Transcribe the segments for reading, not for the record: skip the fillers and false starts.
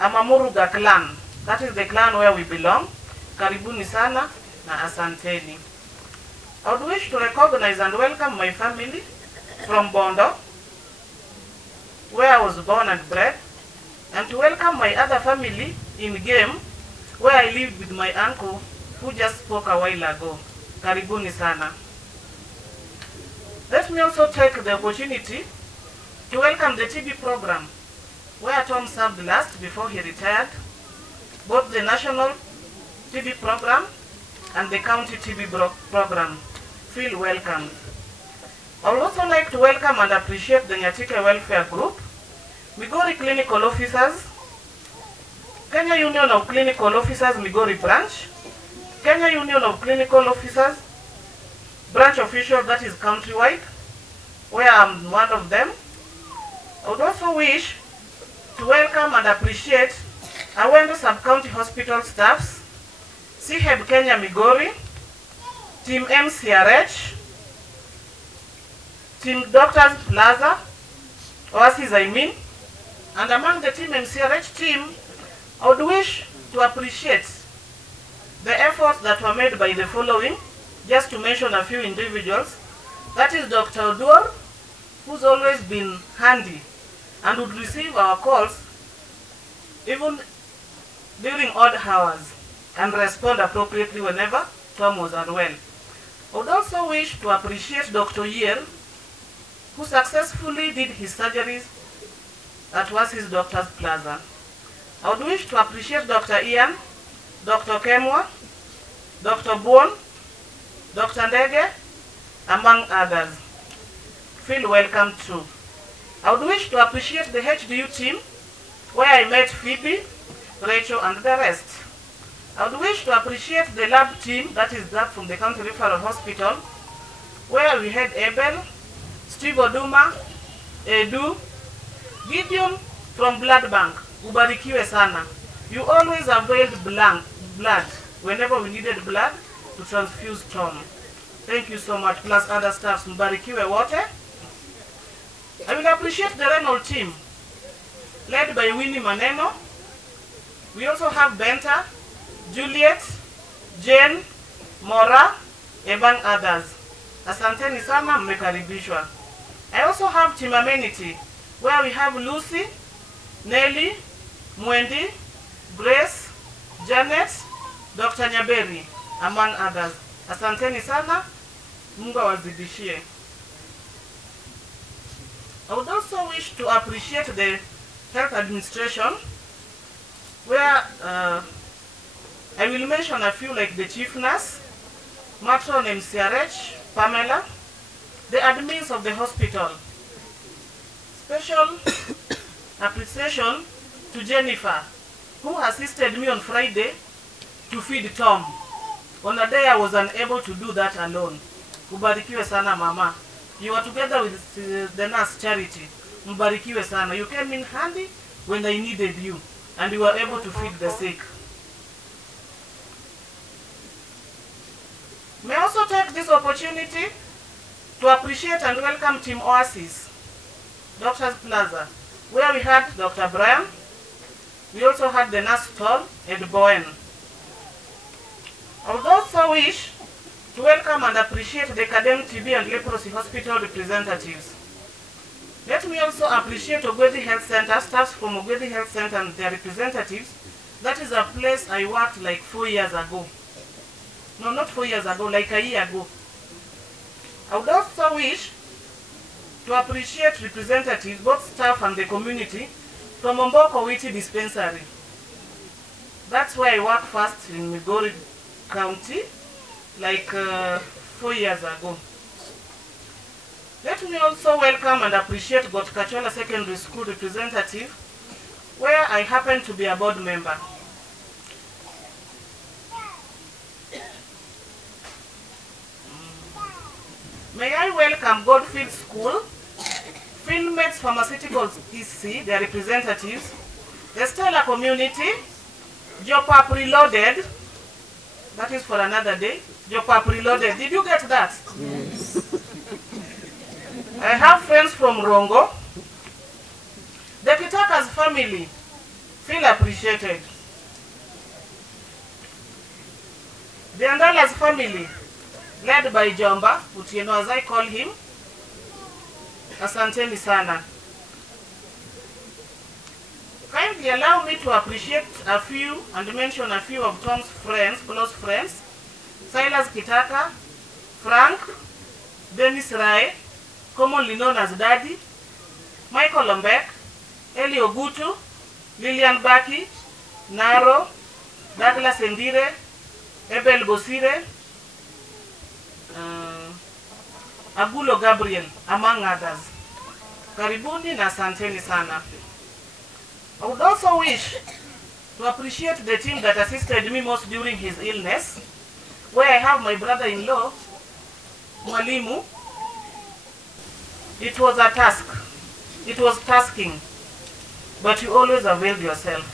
Amamuruga clan. That is the clan where we belong. Karibuni sana na asanteni. I would wish to recognize and welcome my family from Bondo, where I was born and bred, and to welcome my other family in Game, where I lived with my uncle who just spoke a while ago. Karibuni sana. Let me also take the opportunity to welcome the TB program, where Tom served last before he retired, both the national TB program and the county TB program. Feel welcome. I would also like to welcome and appreciate the Nyatike Welfare Group, Migori Clinical Officers, Kenya Union of Clinical Officers Migori Branch, Kenya Union of Clinical Officers, branch officials that is countrywide, where I'm one of them. I would also wish to welcome and appreciate Awendo Sub-County Hospital staffs, CHEB Kenya Migori, Team MCRH, Team Doctors Plaza, Oasis I mean, and among the Team MCRH team, I would wish to appreciate the efforts that were made by the following, just to mention a few individuals. That is Dr. Odur, who's always been handy and would receive our calls even during odd hours and respond appropriately whenever Tom was unwell. I would also wish to appreciate Dr. Yer, who successfully did his surgeries at Oasis Doctors Plaza. I would wish to appreciate Dr. Ian, Dr. Kemwa, Dr. Bon, Dr. Ndege, among others. Feel welcome too. I would wish to appreciate the HDU team, where I met Phoebe, Rachel, and the rest. I would wish to appreciate the lab team, that is that from the County Referral Hospital, where we had Abel, Steve Oduma, Edu, Gideon from Blood Bank. Ubarikiwe sana. You always availed blood whenever we needed blood to transfuse Tom. Thank you so much, plus other staffs. Mbarikiwe wote. I will appreciate the renal team, led by Winnie Maneno. We also have Benta, Juliet, Jane, Mora, among others. Asanteni sana, mmekaribishwa. I also have team amenity, where we have Lucy, Nelly, Mwendi, Grace, Janet, Dr. Nyaberi, among others. Asanteni sana, Mungu awazidishie. I would also wish to appreciate the health administration, where I will mention a few, like the chief nurse, matron MCRH, Pamela, the admins of the hospital. Special appreciation to Jennifer, who assisted me on Friday to feed Tom. On a day I was unable to do that alone. Ubarikiwe sana mama. You were together with the nurse Charity. Mbarikiwe sana. You came in handy when I needed you, and you were able to feed the sick. May I also take this opportunity to appreciate and welcome Team Oasis, Doctors Plaza, where we had Dr. Brian. We also had the nurse Tom and Bowen. I would also wish to welcome and appreciate the Kadem TB and Leprosy Hospital representatives. Let me also appreciate Ogwedi Health Center, staffs from Ogwedi Health Center and their representatives. That is a place I worked like 4 years ago. No, not 4 years ago, like a year ago. I would also wish to appreciate representatives, both staff and the community, from Omboko Witi Dispensary. That's where I worked first in Migori County, like 4 years ago. Let me also welcome and appreciate Gotkachola Secondary School representative, where I happen to be a board member. May I welcome Goldfield School, Filmmates Pharmaceuticals EC, their representatives, the Stella Community, Jopap Reloaded, that is for another day, Jopap Reloaded. Did you get that? Yes. I have friends from Rongo, the Kitakas family, Feel appreciated. The Andala's family, led by Jomba, Utieno as I call him, asanteni sana. Kindly allow me to appreciate a few and mention a few of Tom's friends, close friends. Silas Kitaka, Frank, Dennis Rai, commonly known as Daddy, Michael Lombek, Eli Ogutu, Lillian Baki, Naro, Douglas Endire, Ebel Bosire, Agulo Gabriel, among others. Karibuni na asanteni sana. I would also wish to appreciate the team that assisted me most during his illness, where I have my brother-in-law, Mwalimu. It was a task. It was tasking, but you always availed yourself.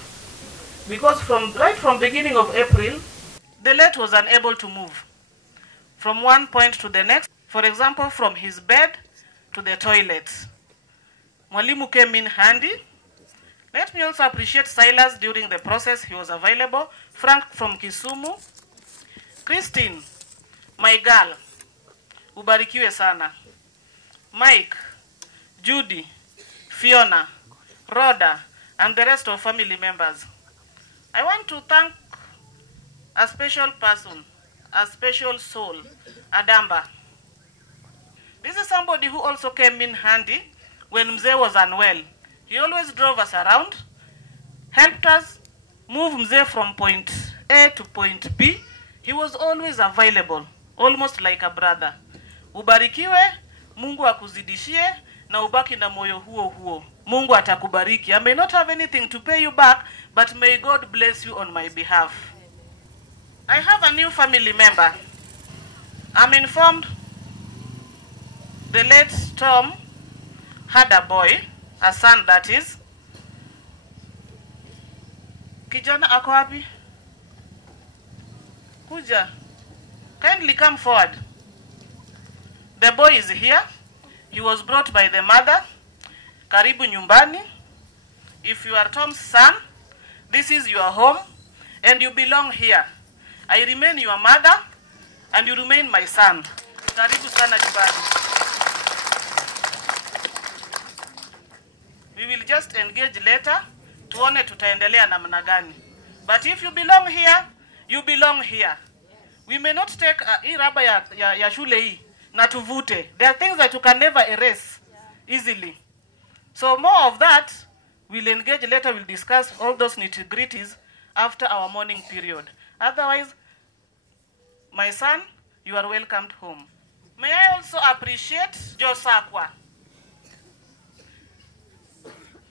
Because right from beginning of April, the late was unable to move from one point to the next. For example, from his bed to the toilet. Mwalimu came in handy. Let me also appreciate Silas during the process. He was available. Frank from Kisumu. Christine, my girl, ubarikiwe sana. Mike, Judy, Fiona, Rhoda, and the rest of family members. I want to thank a special person, a special soul, Adamba. This is somebody who also came in handy when Mzee was unwell. He always drove us around, helped us move Mzee from point A to point B. He was always available, almost like a brother. Ubarikiwe, Mungu akuzidishie, na ubaki na moyo huo huo. Mungu atakubariki. I may not have anything to pay you back, but may God bless you on my behalf. I have a new family member. I'm informed the late Tom had a boy, a son that is. Kijana ako wapi? Kuja. Kindly come forward. The boy is here. He was brought by the mother. Karibu nyumbani. If you are Tom's son, this is your home and you belong here. I remain your mother and you remain my son. Karibu sana nyumbani. We will just engage later. Tuone tutaendelea namna gani. But if you belong here, you belong here. We may not take iraba ya shule hii na tuvute. There are things that you can never erase easily. So more of that, we'll engage later. We'll discuss all those nitty-gritties after our morning period. Otherwise, my son, you are welcomed home. May I also appreciate Josakwa.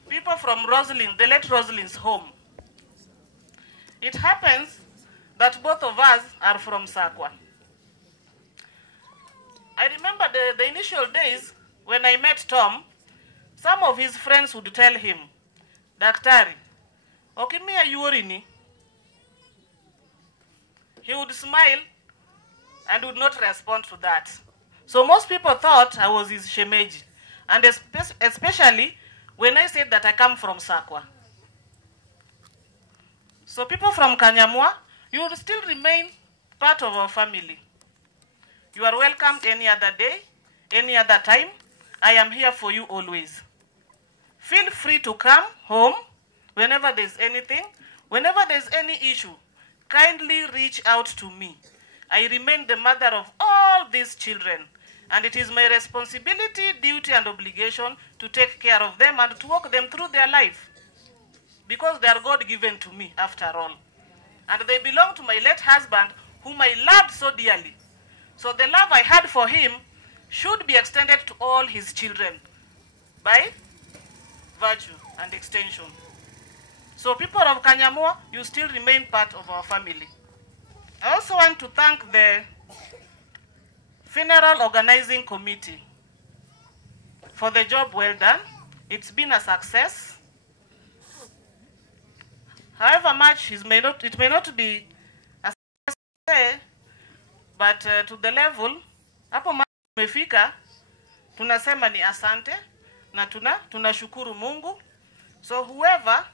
People from Roslyn, the late Roslyn's home. It happens that both of us are from Sakwa. I remember the initial days when I met Tom, some of his friends would tell him, Daktari, okimia yuorini. He would smile and would not respond to that. So most people thought I was his shemeji. And especially when I said that I come from Sakwa. So people from Kanyamwa, you will still remain part of our family. You are welcome any other day, any other time. I am here for you always. Feel free to come home whenever there's anything. Whenever there's any issue, kindly reach out to me. I remain the mother of all these children. And it is my responsibility, duty, and obligation to take care of them and to walk them through their life. Because they are God-given to me, after all. And they belong to my late husband, whom I loved so dearly. So the love I had for him should be extended to all his children by virtue and extension. So people of Kanyamwa, you still remain part of our family. I also want to thank the Funeral Organizing Committee for the job well done. It's been a success. However much it may not be a success, but to the level, hapo tumefika, tunasema ni asante, na tunashukuru Mungu. So whoever,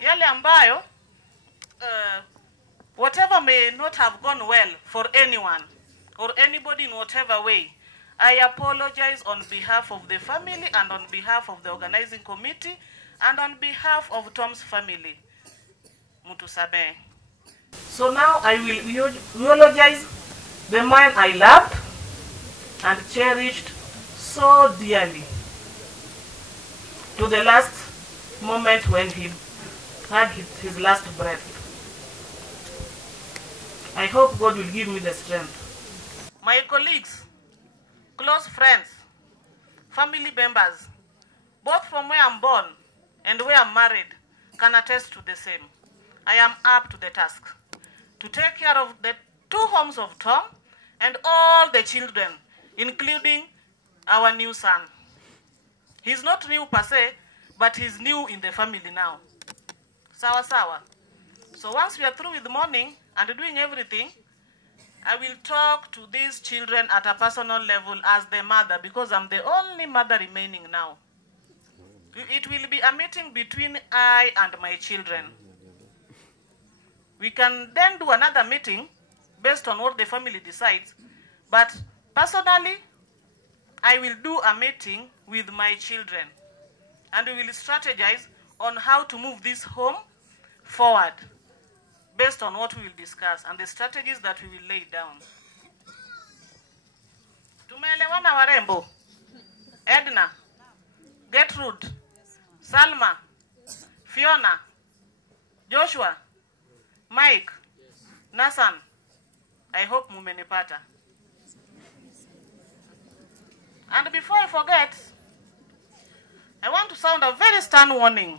yale ambayo whatever may not have gone well for anyone or anybody in whatever way, I apologize on behalf of the family and on behalf of the organizing committee and on behalf of Tom's family. Mutusabe. So now I will eulogize the man I loved and cherished so dearly to the last moment when he had his last breath. I hope God will give me the strength. My colleagues, close friends, family members, both from where I'm born and where I'm married, can attest to the same. I am up to the task to take care of the 2 homes of Tom and all the children, including our new son. He's not new per se, but he's new in the family now. Sawa sawa. So once we are through with the morning and doing everything, I will talk to these children at a personal level as the mother, because I'm the only mother remaining now. It will be a meeting between I and my children. We can then do another meeting based on what the family decides, but personally, I will do a meeting with my children and we will strategize on how to move this home forward based on what we will discuss and the strategies that we will lay down. Tumeelewana warembo? Edna, Gertrude, Salma, Fiona, Joshua, Mike, Nathan, I hope mumenipata. And before I forget, I want to sound a very stern warning,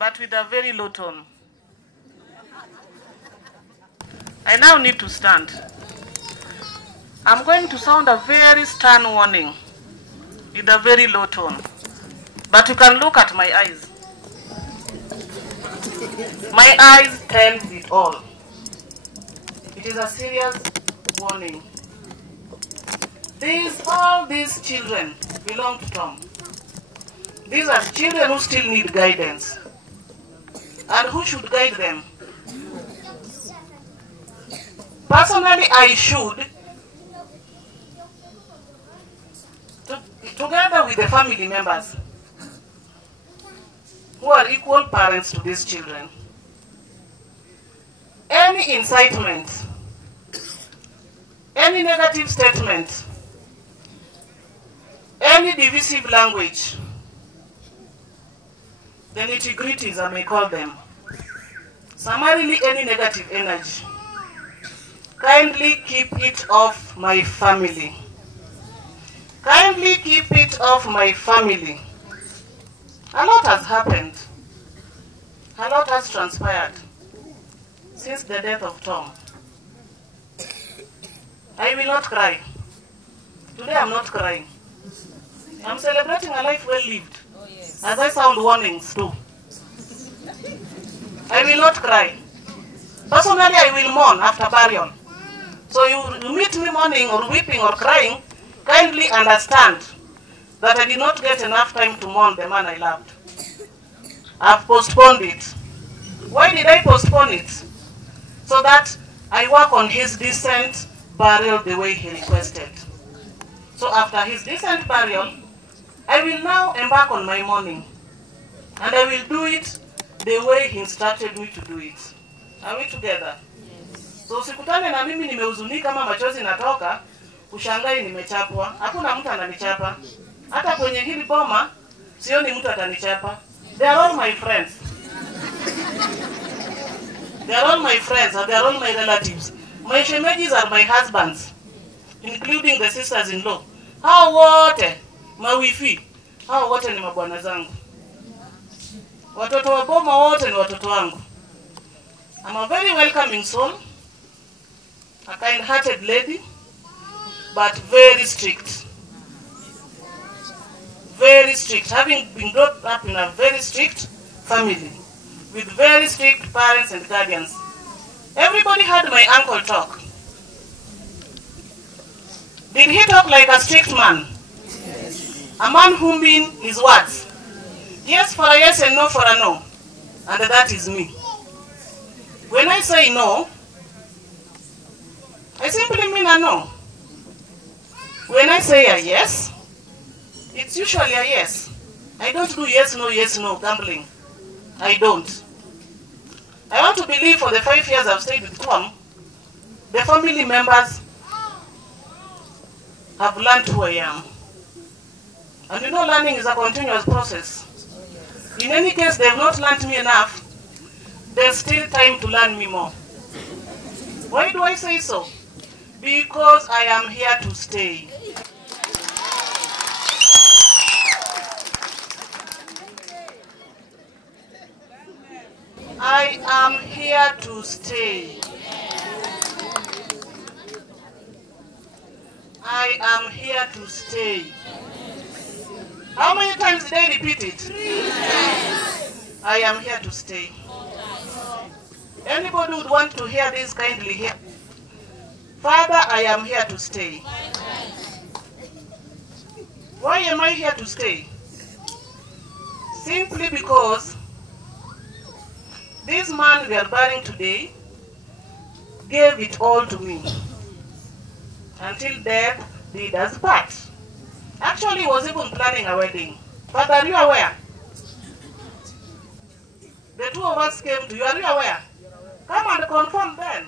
but with a very low tone. I now need to stand. I'm going to sound a very stern warning with a very low tone, but you can look at my eyes. My eyes tell it all. It is a serious warning. All these children belong to Tom. These are children who still need guidance. And who should guide them? Personally, I should, together with the family members who are equal parents to these children. Any incitement, any negative statement, any divisive language, the nitty-gritties I may call them, summarily any negative energy, kindly keep it off my family. Kindly keep it off my family. A lot has happened. A lot has transpired since the death of Tom. I will not cry. Today I'm not crying. I'm celebrating a life well lived. Oh, yes. As I sound warnings too. I will not cry. Personally, I will mourn after burial. So you meet me mourning or weeping or crying, kindly understand that I did not get enough time to mourn the man I loved. I've postponed it. Why did I postpone it? So that I work on his decent burial the way he requested. So after his decent burial, I will now embark on my mourning. And I will do it the way he instructed me to do it. Are we together? Yes. So usikutane na mimi nimehuzunika kama machozi natoka, ushangai nimechapwa. Hakuna mtu ananichapa. Hata kwenye hili boma, sioni mtu atanichapa. They are all my friends. They are all my friends and they are all my relatives. My shemejis are my husbands, including the sisters-in-law. Hao wote, mawifi, hao wote ni mabwana zangu. Watoto wa boma wote ni watoto wangu. I'm a very welcoming soul, a kind-hearted lady, but very strict. Very strict, having been brought up in a very strict family, with very strict parents and guardians. Everybody heard my uncle talk. Did he talk like a strict man? Yes. A man who means his words. Yes for a yes and no for a no. And that is me. When I say no, I simply mean a no. When I say a yes, it's usually a yes. I don't do yes, no gambling. I don't. I want to believe for the 5 years I've stayed with Tom, the family members have learned who I am. And you know, learning is a continuous process. In any case, they have not learned me enough. There's still time to learn me more. Why do I say so? Because I am here to stay. I am here to stay. I am here to stay. How many times did I repeat it? 3 times. I am here to stay. Anybody would want to hear this kindly hear. Father, I am here to stay. Why am I here to stay? Simply because this man we are burying today gave it all to me. Until death did us part. Actually, he was even planning a wedding. But are you aware? The two of us came to you. Are you aware? Come and confirm then.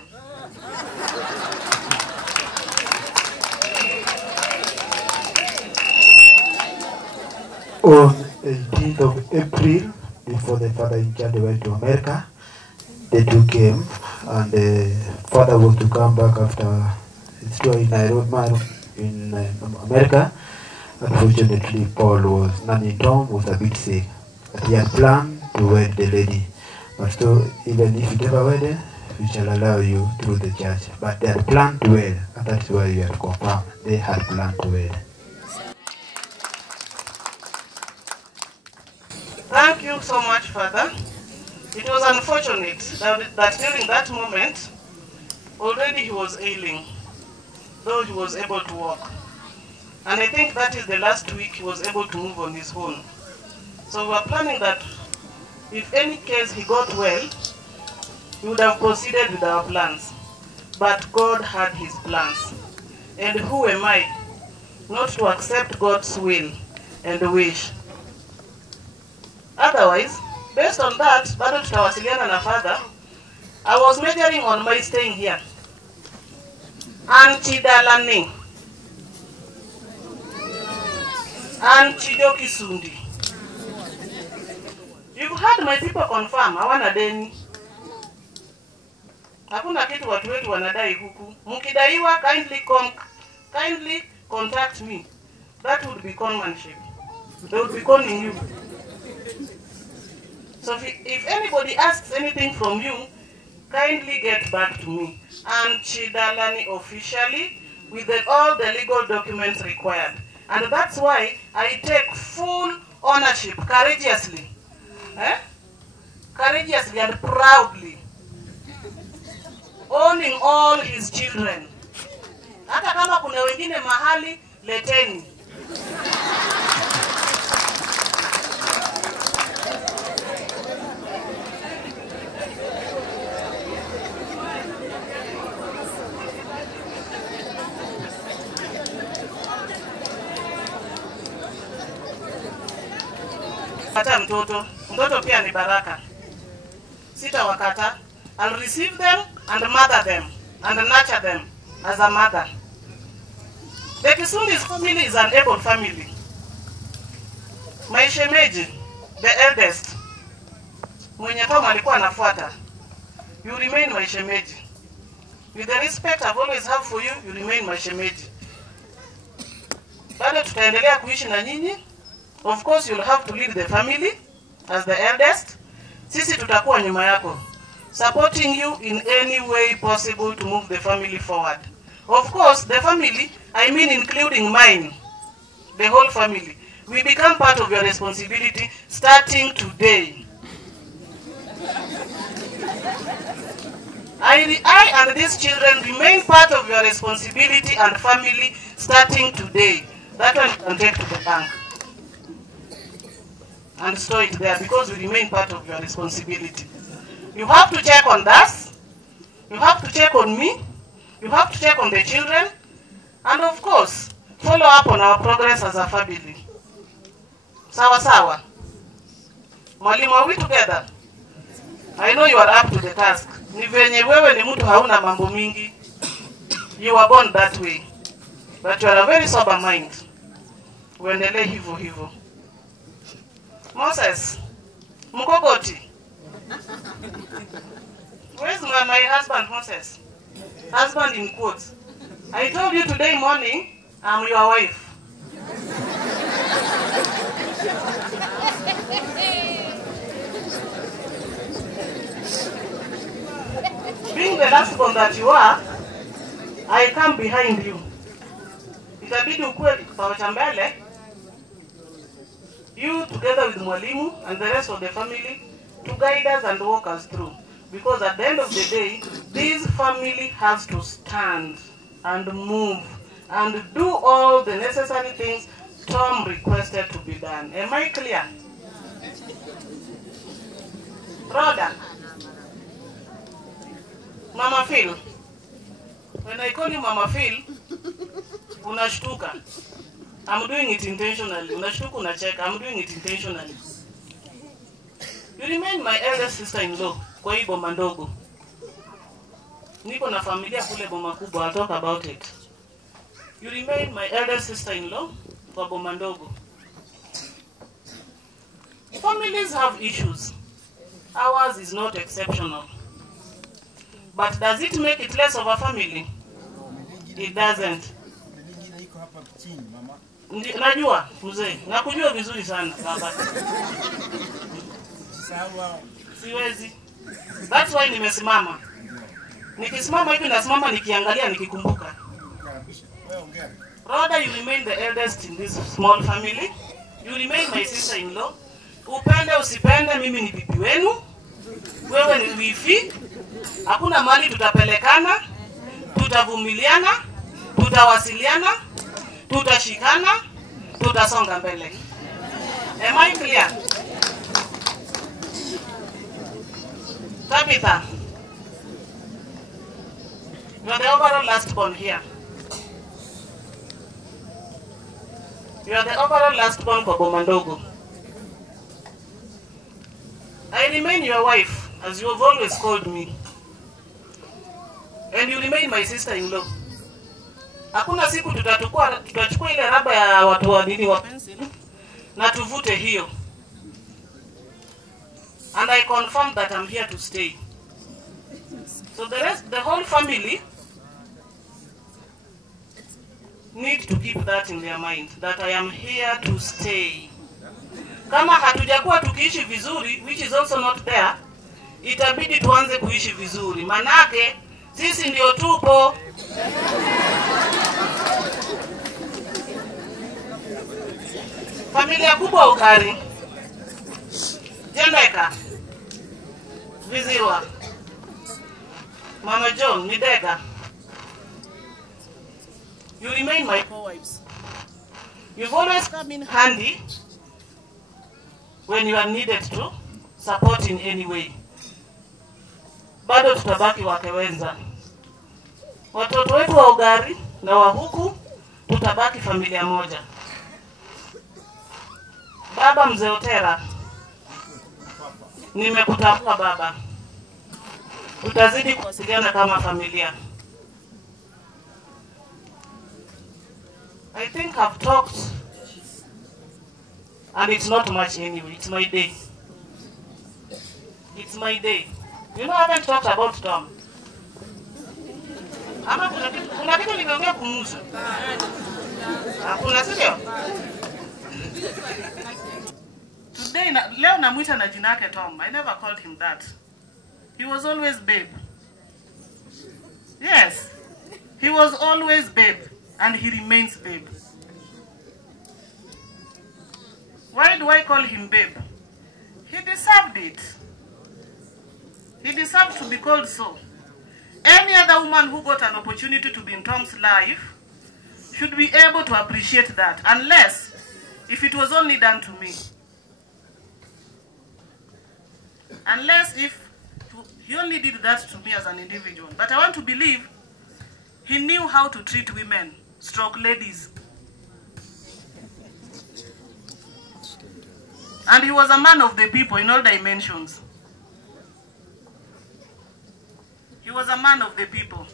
On 18th of April, before the father in charge went to America, the two came, and the father was to come back after his tour in Nairobi, in America. Unfortunately, Nanny Tom was a bit sick, but he had planned to wed the lady. But so, even if you never wed, we shall allow you through the church. But they had planned to wed, and that's why you have confirmed they had planned to wed. Thank you so much, Father. It was unfortunate that during that moment, already he was ailing, though he was able to walk. And I think that is the last week he was able to move on his own. So we were planning that if any case he got well, he would have proceeded with our plans. But God had his plans. And who am I not to accept God's will and wish? Otherwise, based on that, bado tutawasiliana na Father, I was measuring on my staying here. Anchidalani. Anchidoki Sundi. You've heard my people confirm, hawana deni. Hakuna kitu watu wetu wanadai huku. Mkidaiwa, kindly contact me. That would be conmanship. They would be conning you. So if anybody asks anything from you, kindly get back to me. And Chidalani officially with all the legal documents required. And that's why I take full ownership, courageously. Courageously and proudly. Owning all his children. Hata kama kuna wengine mahali, leteni. Kata mtoto pia ni baraka. Sita wakata. I'll receive them and mother them and nurture them as a mother. The Kisundi's family is an able family. My shemeji, the eldest, mwenye Tom alikuwa anafuata, you remain my shemeji. With the respect I've always have for you, you remain my shemeji. Bado tutaendelea kuishi na nyinyi. Of course, you'll have to lead the family as the eldest. Sisi tutakuwa nyuma yako, supporting you in any way possible to move the family forward. Of course, the family, I mean including mine, the whole family, we become part of your responsibility starting today. I and these children remain part of your responsibility and family starting today. That one you can take to the bank. and store it there because we remain part of your responsibility. You have to check on us, you have to check on me, you have to check on the children, and of course, follow up on our progress as a family. Sawa sawa. Mwalimu, are we together? I know you are up to the task. Ni venye wewe ni mtu hauna mambo mingi. You were born that way. But you are a very sober mind. Uendelee hivyo hivyo. Moses, Mkogoti. Where's my husband, Moses? Husband in quotes. I told you today morning, I'm your wife. Being the last one that you are, I come behind you. Itabidi ukue pamoja mbele. You together with Mwalimu and the rest of the family to guide us and walk us through. Because at the end of the day, this family has to stand and move and do all the necessary things Tom requested to be done. Am I clear? Brother, Mama Phil. When I call you Mama Phil, unashtuka. I'm doing it intentionally. Unashtuka, unacheka. I'm doing it intentionally. You remain my eldest sister-in-law kwa hii boma ndogo. Niko na familia kule boma kubwa. I'll talk about it. You remain my eldest sister-in-law kwa boma ndogo. Families have issues. Ours is not exceptional. But does it make it less of a family? It doesn't. Najua, mzee. Nakujua vizuri sana, baba. Siwezi. That's why nimesimama. Nikisimama hivi nasimama nikiangalia nikikumbuka. Rather you remain the eldest in this small family. You remain my sister-in-law. Upende usipende mimi ni bibi wenu. Wewe ni wifi. Hakuna mali tutapelekana, tutavumiliana, tutawasiliana, tutashikana, tutasonga mbele. Am I clear? Tabitha, you are the overall last born here. You are the overall last born kwa boma ndogo. I remain your wife, as you have always called me. And you remain my sister-in-law. Hakuna siku tutachukua ile raba ya watu wa dini wa pencil na tuvute hiyo. And I confirm that I'm here to stay. So the whole family need to keep that in their mind, that I am here to stay. Kama hatujakuwa tukiishi vizuri, which is also not there, itabidi tuanze kuishi vizuri. Manake sisi ndio tupo. Familia kubwa Ukari. Jendeka. Vizirwa. Mama John, Nideka. You remain my co-wives. You've always come in handy when you are needed to support in any way. Bado tutabaki wakewenza. Watoto wetu wa Ugari na wa huku tutabaki familia moja. Baba Mzee Otera, nimekutambua baba. Tutazidi kuwasiliana kama familia. I think I've talked and it's not much anyway. It's my day. It's my day. You know, I haven't talked about Tom. Ama kuna kitu nimeongea kumuhusu. Hakuna, sio? Today, leo namuita na jina yake Tom. I never called him that. He was always babe. Yes. He was always babe. And he remains babe. Why do I call him babe? He deserved it. He deserved to be called so. Any other woman who got an opportunity to be in Tom's life should be able to appreciate that. Unless, if it was only done to me. Unless if he only did that to me as an individual. But I want to believe he knew how to treat women, stroke ladies. And he was a man of the people in all dimensions. He was a man of the people.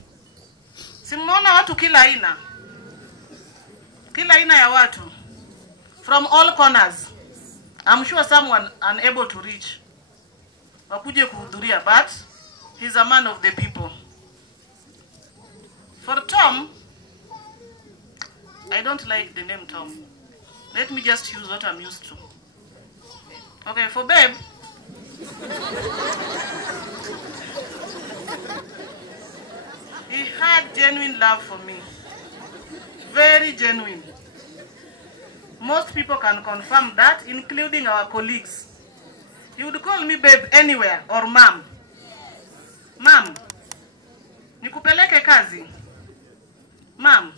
Simona watu kila aina. Kila aina ya watu. From all corners. I'm sure someone unable to reach. Wakuje kuhudhuria, but he's a man of the people. For Tom, I don't like the name Tom. Let me just use what I'm used to. Okay, for Babe, he had genuine love for me. Very genuine. Most people can confirm that, including our colleagues. He would call me babe anywhere, or ma'am. Ma'am, nikupeleke kazi. Ma'am,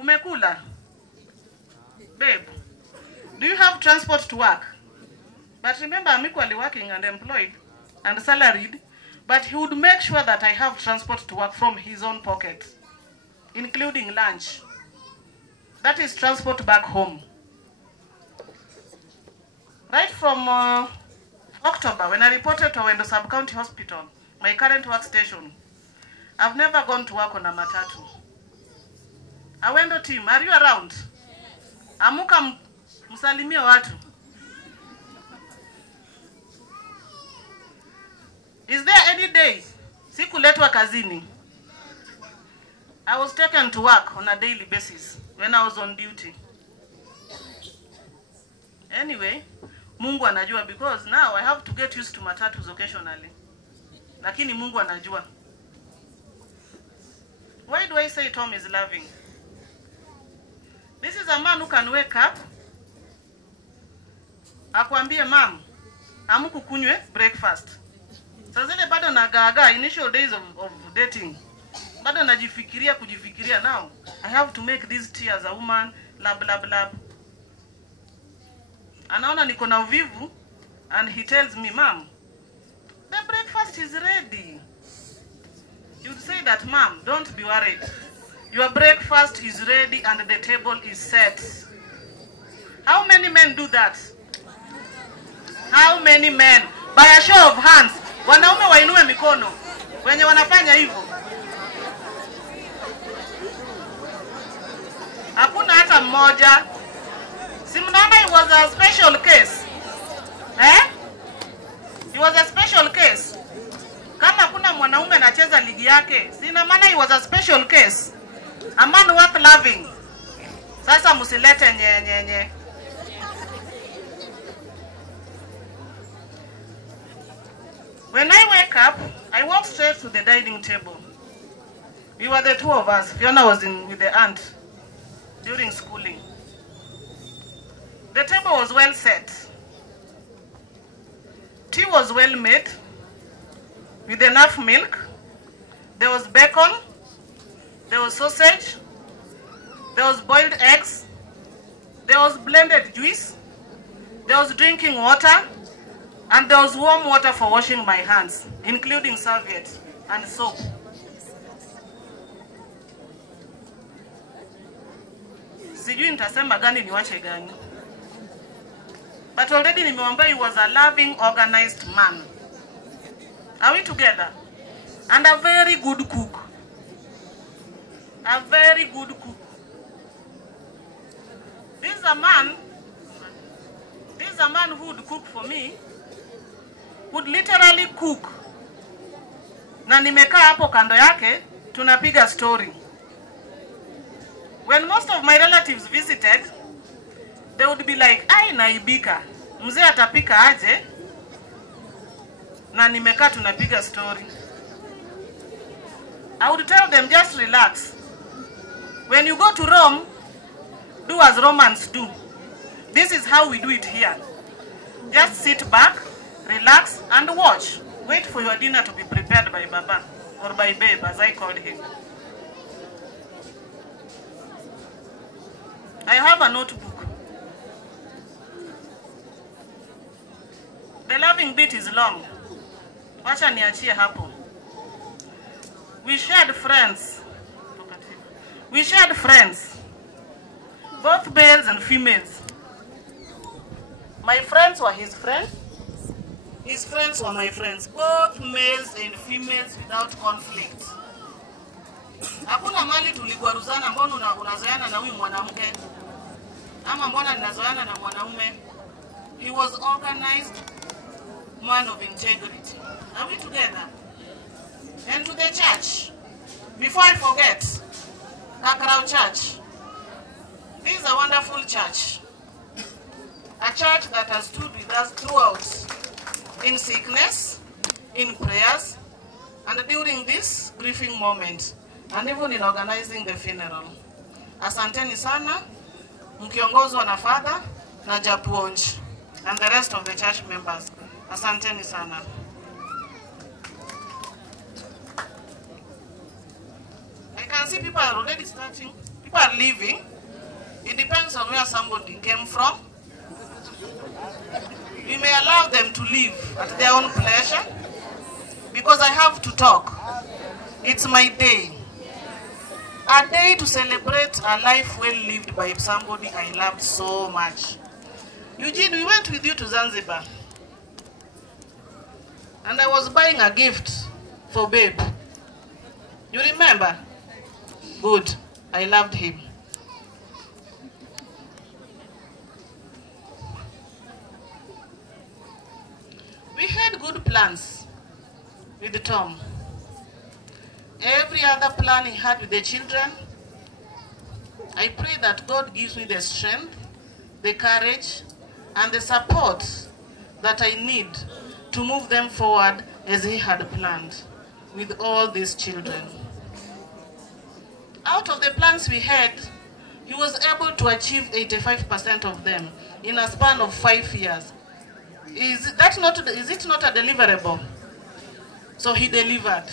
umekula? Babe, do you have transport to work? But remember, I'm equally working and employed and salaried, but he would make sure that I have transport to work from his own pocket, including lunch. That is transport back home. Right from October, when I reported to Wendo Sub-County Hospital, my current workstation, I've never gone to work on a matatu. Awendo team, are you around? Amuka msalimia watu. Is there any day sikuletwa kazini? I was taken to work on a daily basis when I was on duty. Anyway, Mungu anajua, because now I have to get used to matatus occasionally. Lakini Mungu anajua. Why do I say Tom is loving? This is a man who can wake up, akwambie mom, amukukunywe breakfast. Sasa bado nagaga initial days of dating. Bado kujifikiria now. I have to make this tea as a woman, blah blah blah. Anaona niko na uvivu, and he tells me, "Mom, the breakfast is ready." You'd say that, "Mom, don't be worried. Your breakfast is ready and the table is set." How many men do that? How many men? By a show of hands. Wanaume wainue mikono wenye wanafanya hivyo. Hakuna hata mmoja. Si mnaona it was a special case? It was a special case. Kama kuna mwanaume anacheza ligi yake, sina maana it was a special case. A man worth loving. Sasa msilete nyenyenye. When I wake up, I walk straight to the dining table. We were the two of us. Fiona was with the aunt during schooling. The table was well set. Tea was well made with enough milk. There was bacon. There was sausage. There was boiled eggs. There was blended juice. There was drinking water. And there was warm water for washing my hands, including serviette and soap. Sijui nitasema gani niwache gani. But already nimewambia he was a loving, organized man. Are we together? And a very good cook. A very good cook. This is a man who would cook for me, would literally cook. Na nimekaa hapo kando yake, tunapiga story. When most of my relatives visited, they would be like, "Ai naibika. Mzee atapika aje?" Na nimekaa tunapiga story. I would tell them, just relax. When you go to Rome, do as Romans do. This is how we do it here. Just sit back, relax, and watch. Wait for your dinner to be prepared by Baba, or by Babe, as I called him. I have a notebook. The loving bit is long. Wacha niachie hapo. We shared friends. We shared friends. Both males and females. My friends were his friends. His friends were my friends. Both males and females without conflict. Hakuna mali tuligwaruzana mbona unazoeana na huyu mwanamke ama mbona ninazoeana na mwanaume. He was organized, man of integrity. Are we together? And to the church, before I forget, Kakarau Church. This is a wonderful church. A church that has stood with us throughout, in sickness, in prayers, and during this grieving moment, and even in organizing the funeral. Asanteni sana, mkiongozwa na Father na Japuonj, and the rest of the church members. Asanteni sana. I can see people are already starting, people are leaving. It depends on where somebody came from. You may allow them to leave at their own pleasure, because I have to talk. It's my day. A day to celebrate a life well lived by somebody I loved so much. Eugene, we went with you to Zanzibar. And I was buying a gift for Babe. You remember? Good. I loved him. We had good plans with Tom. Every other plan he had with the children, I pray that God gives me the strength, the courage, and the support that I need to move them forward as he had planned with all these children. Out of the plans we had, he was able to achieve 85% of them in a span of 5 years. Is it not a deliverable? So he delivered.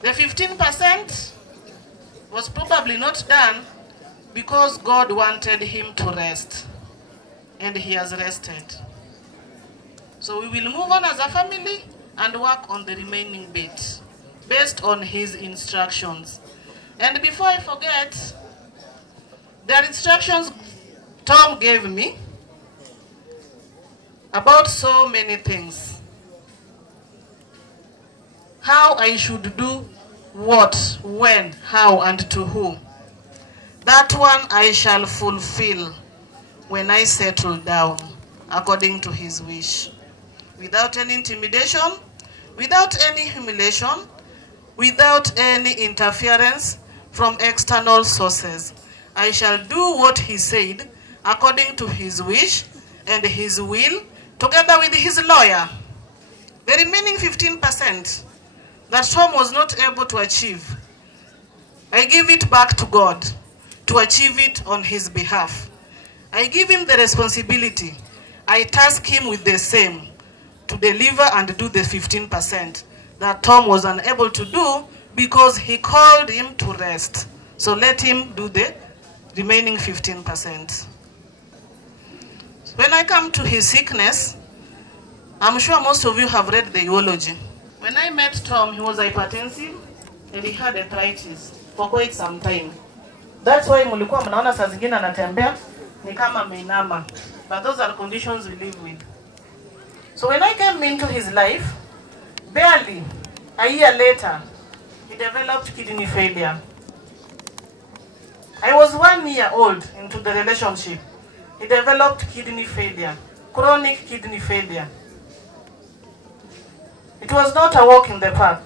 The 15% was probably not done because God wanted him to rest. And he has rested. So we will move on as a family and work on the remaining bit based on his instructions. And before I forget, there are instructions Tom gave me about so many things. How I should do what, when, how, and to whom. That one I shall fulfill when I settle down, according to his wish. Without any intimidation, without any humiliation, without any interference from external sources. I shall do what he said, according to his wish and his will, together with his lawyer. The remaining 15% that Tom was not able to achieve, I give it back to God to achieve it on his behalf. I give him the responsibility. I task him with the same to deliver and do the 15% that Tom was unable to do because he called him to rest. So let him do the remaining 15%. When I come to his sickness, I'm sure most of you have read the eulogy. When I met Tom, he was hypertensive and he had arthritis for quite some time. That's why mulikuwa mnaona saa zingine anatembea ni kama ameinama. But those are conditions we live with. So when I came into his life, barely a year later, he developed kidney failure. I was 1 year old into the relationship. He developed kidney failure, chronic kidney failure. It was not a walk in the park,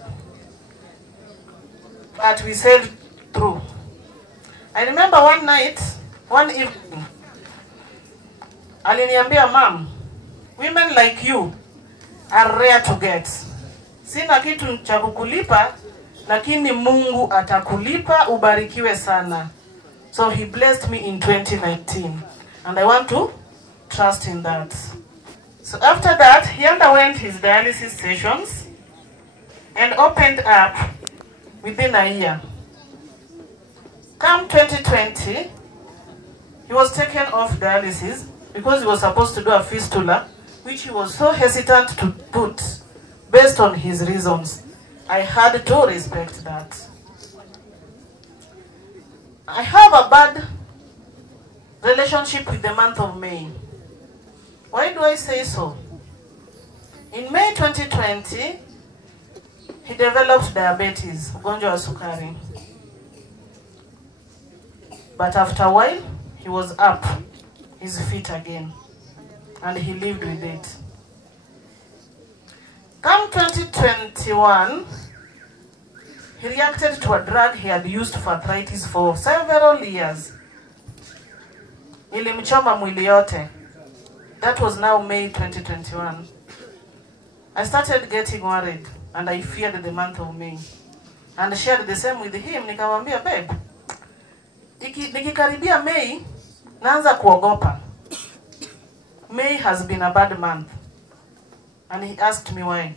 but we sailed through. I remember one evening, aliniambia, "Mom, women like you are rare to get. Sina kitu cha kukulipa, lakini Mungu atakulipa, ubarikiwe sana." So he blessed me in 2019, and I want to trust in that. So after that, he underwent his dialysis sessions and opened up within a year. Come 2020, he was taken off dialysis because he was supposed to do a fistula which he was so hesitant to put based on his reasons. I had to respect that. I have a bad relationship with the month of May. Why do I say so? In May 2020, he developed diabetes, ugonjwa wa sukari. But after a while, he was up, his feet again, and he lived with it. Come 2021, he reacted to a drug he had used for arthritis for several years. Ilimchoma mwili yote. That was now May 2021. I started getting worried and I feared the month of May. And shared the same with him. Nikamwambia, babe, nikikaribia May, naanza kuogopa. May has been a bad month. And he asked me why.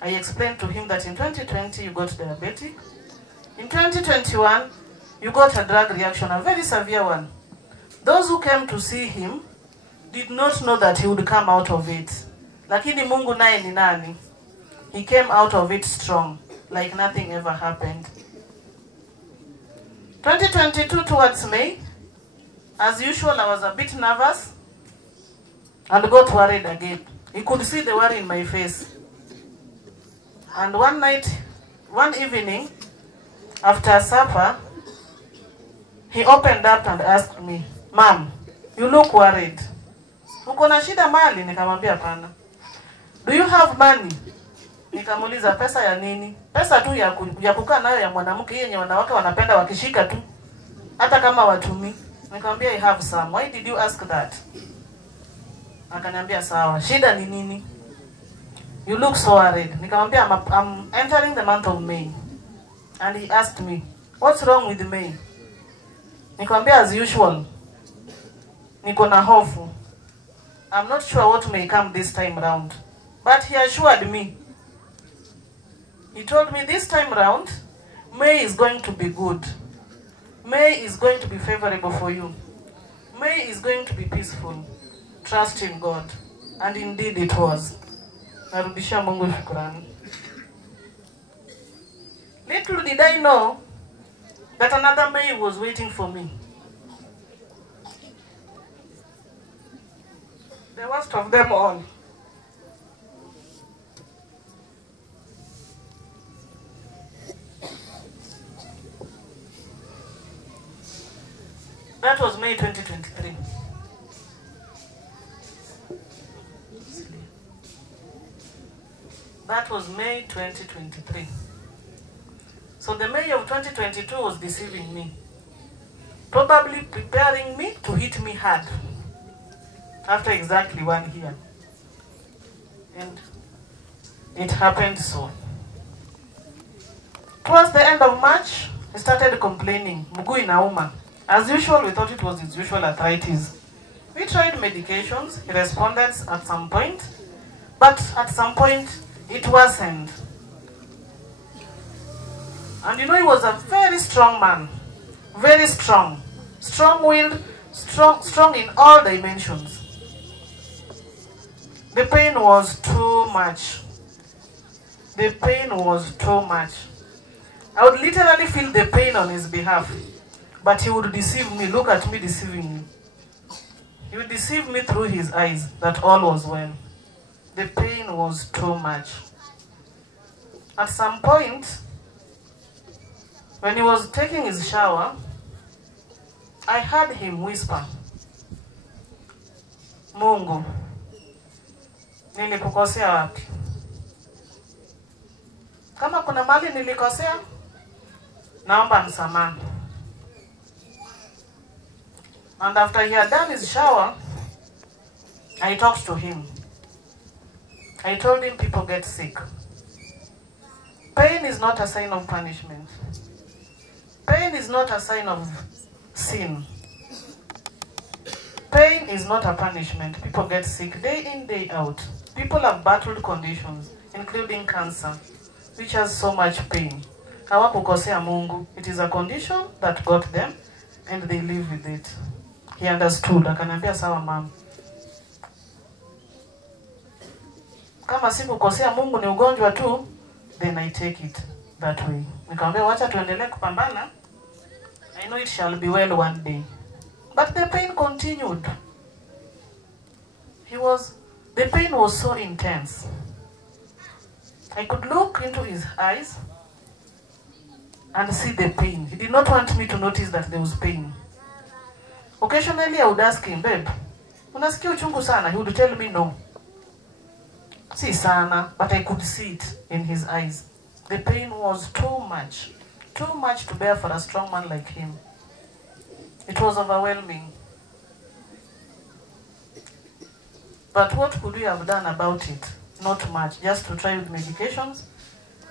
I explained to him that in 2020 you got diabetic. In 2021, you got a drug reaction, a very severe one. Those who came to see him did not know that he would come out of it. Lakini Mungu naye ni nani? He came out of it strong, like nothing ever happened. 2022 towards May, as usual, I was a bit nervous and got worried again. He could see the worry in my face. And one evening, after supper, he opened up and asked me, Mom, you look worried. Uko na shida mali? Nikamwambia hapana. Do you have money? Nikamuuliza pesa ya nini? Pesa tu ya kukaa nayo ya mwanamke yenye wanawake wanapenda wakishika tu. Hata kama watumi. Nikamwambia I have some. Why did you ask that? Akaniambia sawa. Shida ni nini? You look so worried. Nikamwambia I'm entering the month of May. And he asked me, what's wrong with May? Nikamwambia as usual. Niko na hofu. I'm not sure what may come this time round. But he assured me. He told me this time round, May is going to be good. May is going to be favorable for you. May is going to be peaceful. Trust in God. And indeed it was. Narudishia Mungu shukrani. Little did I know that another May was waiting for me. The worst of them all. That was May 2023. That was May 2023. So the May of 2022 was deceiving me. Probably preparing me to hit me hard. After exactly 1 year. And it happened so. Towards the end of March, he started complaining. Mguu inauma. As usual, we thought it was his usual arthritis. We tried medications. He responded at some point. But at some point, it worsened. And you know, he was a very strong man. Very strong. Strong-willed, strong in all dimensions. The pain was too much. The pain was too much. I would literally feel the pain on his behalf. But he would deceive me. Look at me deceiving me. He would deceive me through his eyes that all was well. The pain was too much. At some point, when he was taking his shower, I heard him whisper, Mungu, nilikukosea wapi? Kama kuna mali nilikosea, naomba msamaha. And after he had done his shower, I talked to him. I told him people get sick. Pain is not a sign of punishment. Pain is not a sign of sin. Pain is not a punishment. People get sick day in, day out. People have battled conditions, including cancer, which has so much pain. Hawakukosea Mungu. It is a condition that got them, and they live with it. He understood. Akaniambia sawa mom. kama sikukosea Mungu ni ugonjwa tu, then I take it that way. Nikamwambia wacha tuendelee kupambana. I know it shall be well one day. But the pain continued. The pain was so intense. I could look into his eyes and see the pain. He did not want me to notice that there was pain. Occasionally I would ask him, babe, unasikia uchungu sana? He would tell me no. Si sana, but I could see it in his eyes. The pain was too much to bear for a strong man like him. It was overwhelming. But what could we have done about it? Not much, just to try with medications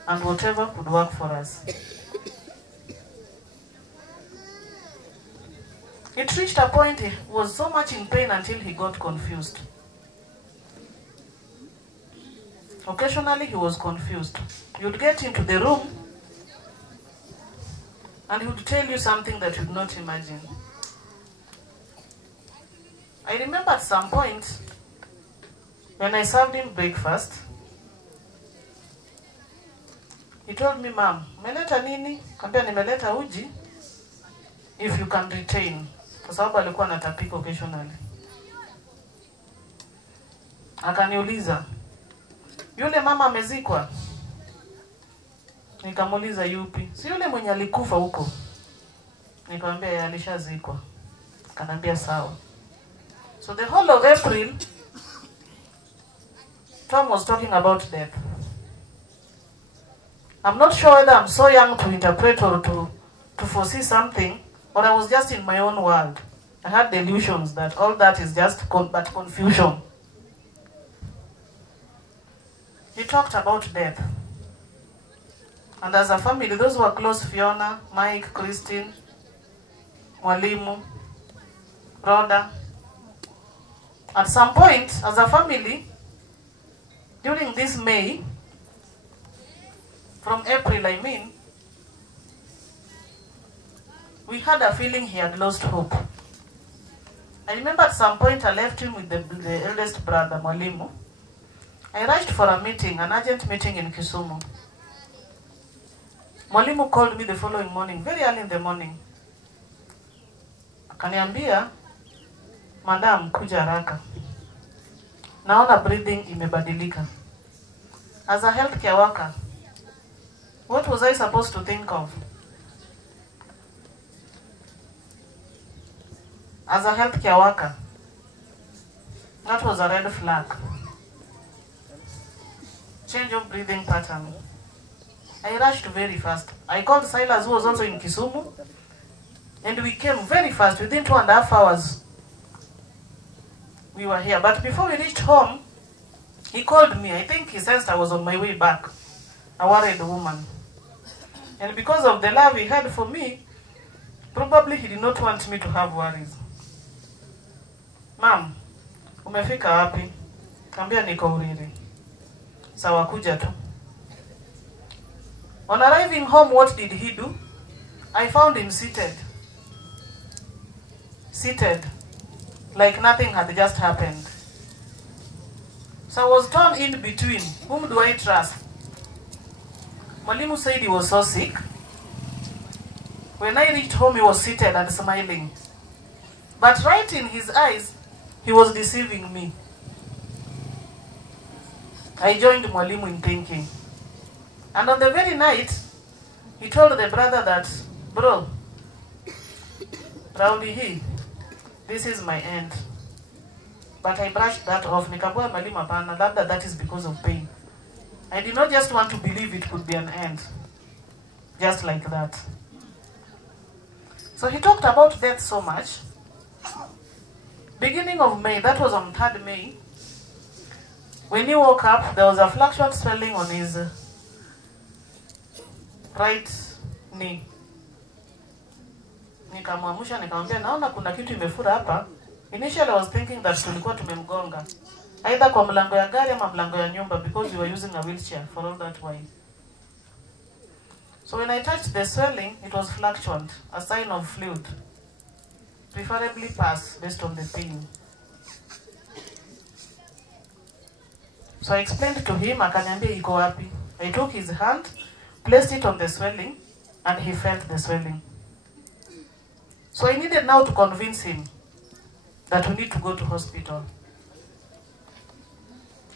and whatever could work for us. It reached a point he was so much in pain until he got confused. Occasionally he was confused. You'd get into the room and he would tell you something that you'd not imagine. I remember at some point when I served him breakfast, he told me, Mom, meleta nini? Kambia nimeleta uji, if you can retain. Kwa sababu alikuwa anatapika occasionally. Akaniuliza, yule mama amezikwa? Nikamuuliza yupi? Si yule mwenye alikufa huko? Nikamwambia yeye alishazikwa. Kanambia sawa. So the whole of April, Tom was talking about death. I'm not sure whether I'm so young to interpret or to foresee something, or I was just in my own world. I had delusions that all that is just but confusion. He talked about death. And as a family, those who were close, Fiona, Mike, Christine, Mwalimu, Rhoda. At some point, as a family, during this May, from April I mean, we had a feeling he had lost hope. I remember at some point I left him with the eldest brother, Mwalimu. I rushed for a meeting, an urgent meeting in Kisumu. Mwalimu called me the following morning, very early in the morning. Akaniambia, Madam, kuja haraka. Naona breathing imebadilika. As a healthcare worker, what was I supposed to think of? As a healthcare worker, that was a red flag. Change of breathing pattern. I rushed very fast. I called Silas, who was also in Kisumu, and we came very fast. Within 2.5 hours, we were here. But before we reached home, he called me. I think he sensed I was on my way back, a worried woman. And because of the love he had for me, probably he did not want me to have worries. Mom, umefika wapi? Kambia niko Uriri. Sawa kuja tu. On arriving home, what did he do? I found him seated. Seated. Like nothing had just happened. So I was torn in between. Whom do I trust? Mwalimu said he was so sick. When I reached home, he was seated and smiling. But right in his eyes, he was deceiving me. I joined Mwalimu in thinking. And on the very night, he told the brother that, bro, Raulihi, this is my end. But I brushed that off. Nikambua Mwalimu hapana, that is because of pain. I did not just want to believe it could be an end. Just like that. So he talked about death so much. Beginning of May, that was on 3rd May, when he woke up, there was a fluctuant swelling on his right knee. Nikamwamsha nikamwambia naona kuna kitu imefura hapa. Initially I was thinking that tulikuwa tumemgonga either kwa mlango ya gari ama mlango ya nyumba, because we were using a wheelchair for all that while. So when I touched the swelling, it was fluctuant, a sign of fluid, preferably pus based on the pain. So I explained to him, akaniambia iko wapi. I took his hand, placed it on the swelling, and he felt the swelling. So I needed now to convince him that we need to go to hospital.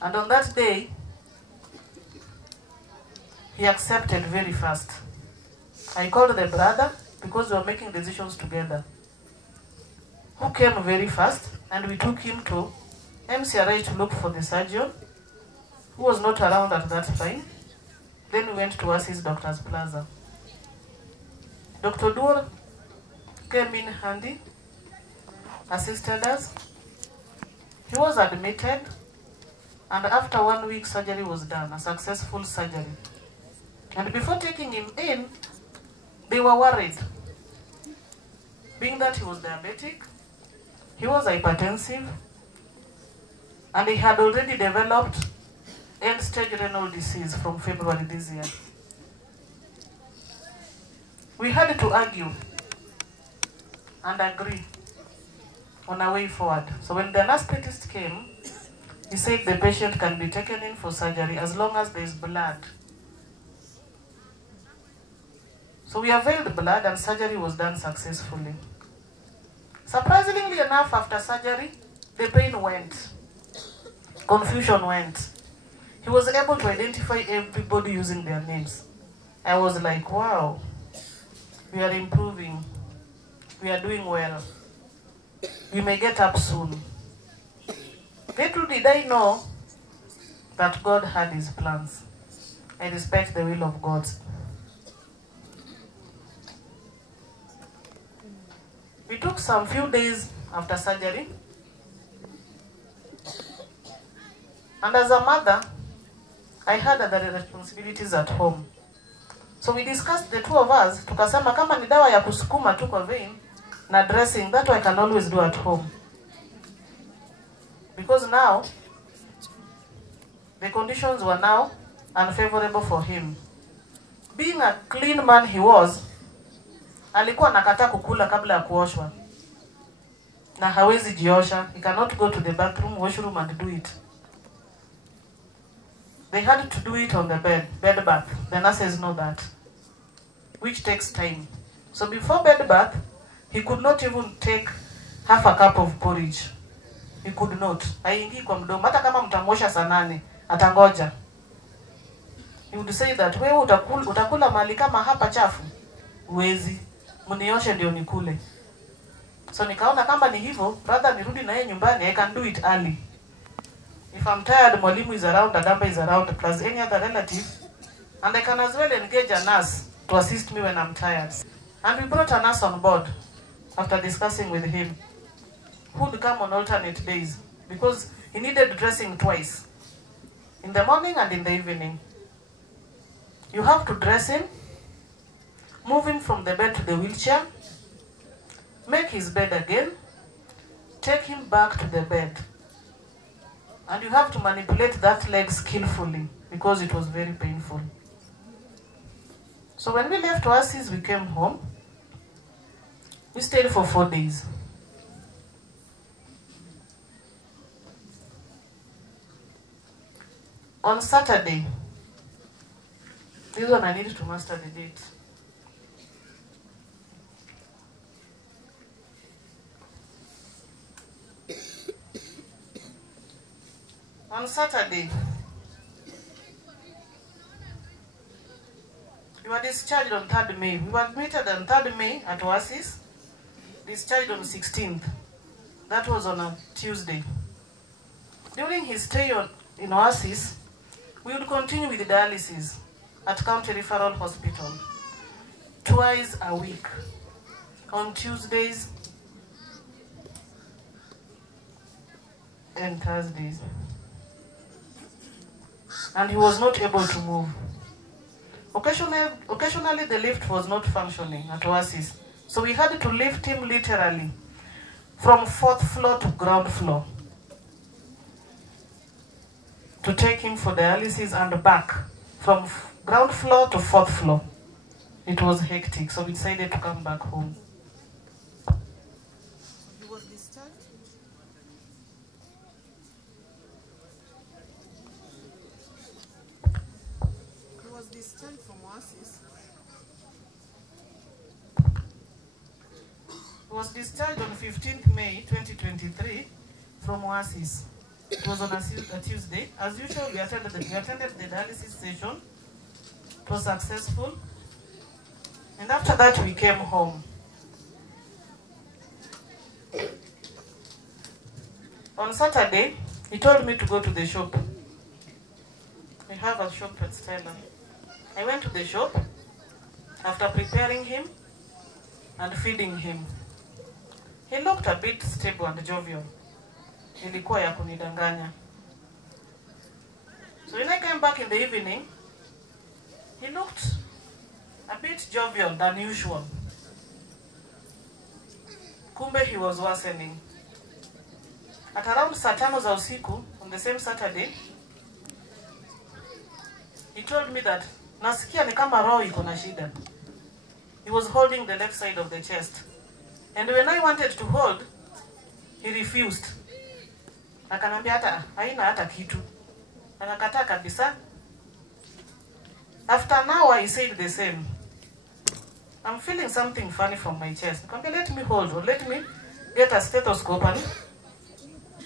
And on that day, he accepted very fast. I called the brother, because we were making decisions together, who came very fast, and we took him to MCRI to look for the surgeon, who was not around at that time. Then we went to Oasis Doctor's Plaza. Dr. Dur came in handy, assisted us. He was admitted, and after 1 week, surgery was done, a successful surgery. And before taking him in, they were worried, being that he was diabetic, he was hypertensive, and he had already developed end-stage renal disease from February this year. We had to argue and agree on a way forward. So when the anesthetist came, he said the patient can be taken in for surgery as long as there is blood. So we availed blood and surgery was done successfully. Surprisingly enough, after surgery, the pain went, confusion went. He was able to identify everybody using their names. I was like, wow, we are improving. We are doing well. We may get up soon. Little did I know that God had his plans. I respect the will of God. We took some few days after surgery. And as a mother, I had other responsibilities at home. So we discussed, the two of us, tukasema kama ni dawa ya kusukuma tu kwa vein na dressing, that I can always do at home. Because now, the conditions were now unfavorable for him. Being a clean man he was, alikuwa nakataa kukula kabla ya kuoshwa. Na hawezi jiosha. He cannot go to the bathroom, washroom and do it. They had to do it on the bed bath. The nurses know that, which takes time. So before bed bath, he could not even take half a cup of porridge. He could not. Haingii kwa mdomo. Hata kama mtamwosha saa 8, atangoja. He would say that, wewe utakula mali kama hapa chafu? Uwezi. Munioshe ndio nikule. So nikaona kama ni hivyo, rather nirudi na yeye nyumbani, I can do it early. If I'm tired, mwalimu is around, Adamba is around, plus any other relative, and I can as well engage a nurse to assist me when I'm tired. And we brought a nurse on board after discussing with him, who would come on alternate days, because he needed dressing twice, in the morning and in the evening. You have to dress him, move him from the bed to the wheelchair, make his bed again, take him back to the bed. And you have to manipulate that leg skillfully because it was very painful. So when we left Oasis, we came home. We stayed for 4 days. On Saturday, this one I needed to master the date. On Saturday, we were discharged on 3rd May. We were admitted on 3rd May at Oasis, discharged on 16th. That was on a Tuesday. During his stay in Oasis, we would continue with the dialysis at County Referral Hospital twice a week, on Tuesdays and Thursdays. And he was not able to move. Occasionally the lift was not functioning at Oasis. So we had to lift him literally from 4th floor to ground floor to take him for dialysis and back from ground floor to 4th floor. It was hectic, so we decided to come back home. He was discharged? returned from Oasis. He was discharged on 15th May 2023 from Oasis. It was on a Tuesday. As usual, we attended the dialysis session. It was successful. And after that, we came home. On Saturday, he told me to go to the shop. We have a shop at Stella. I went to the shop after preparing him and feeding him. He looked a bit stable and jovial. Ilikuwa ya kunidanganya. So when I came back in the evening, he looked a bit jovial than usual. Kumbe he was worsening. At around saa 5 za usiku, on the same Saturday, he told me that nasikia ni kama roho iko na shida. He was holding the left side of the chest. And when I wanted to hold, he refused. Akanambia hata haina hata kitu. Anakataa kabisa. After an hour, he said the same. I'm feeling something funny from my chest. Nikamwambia, let me hold, or let me get a stethoscope and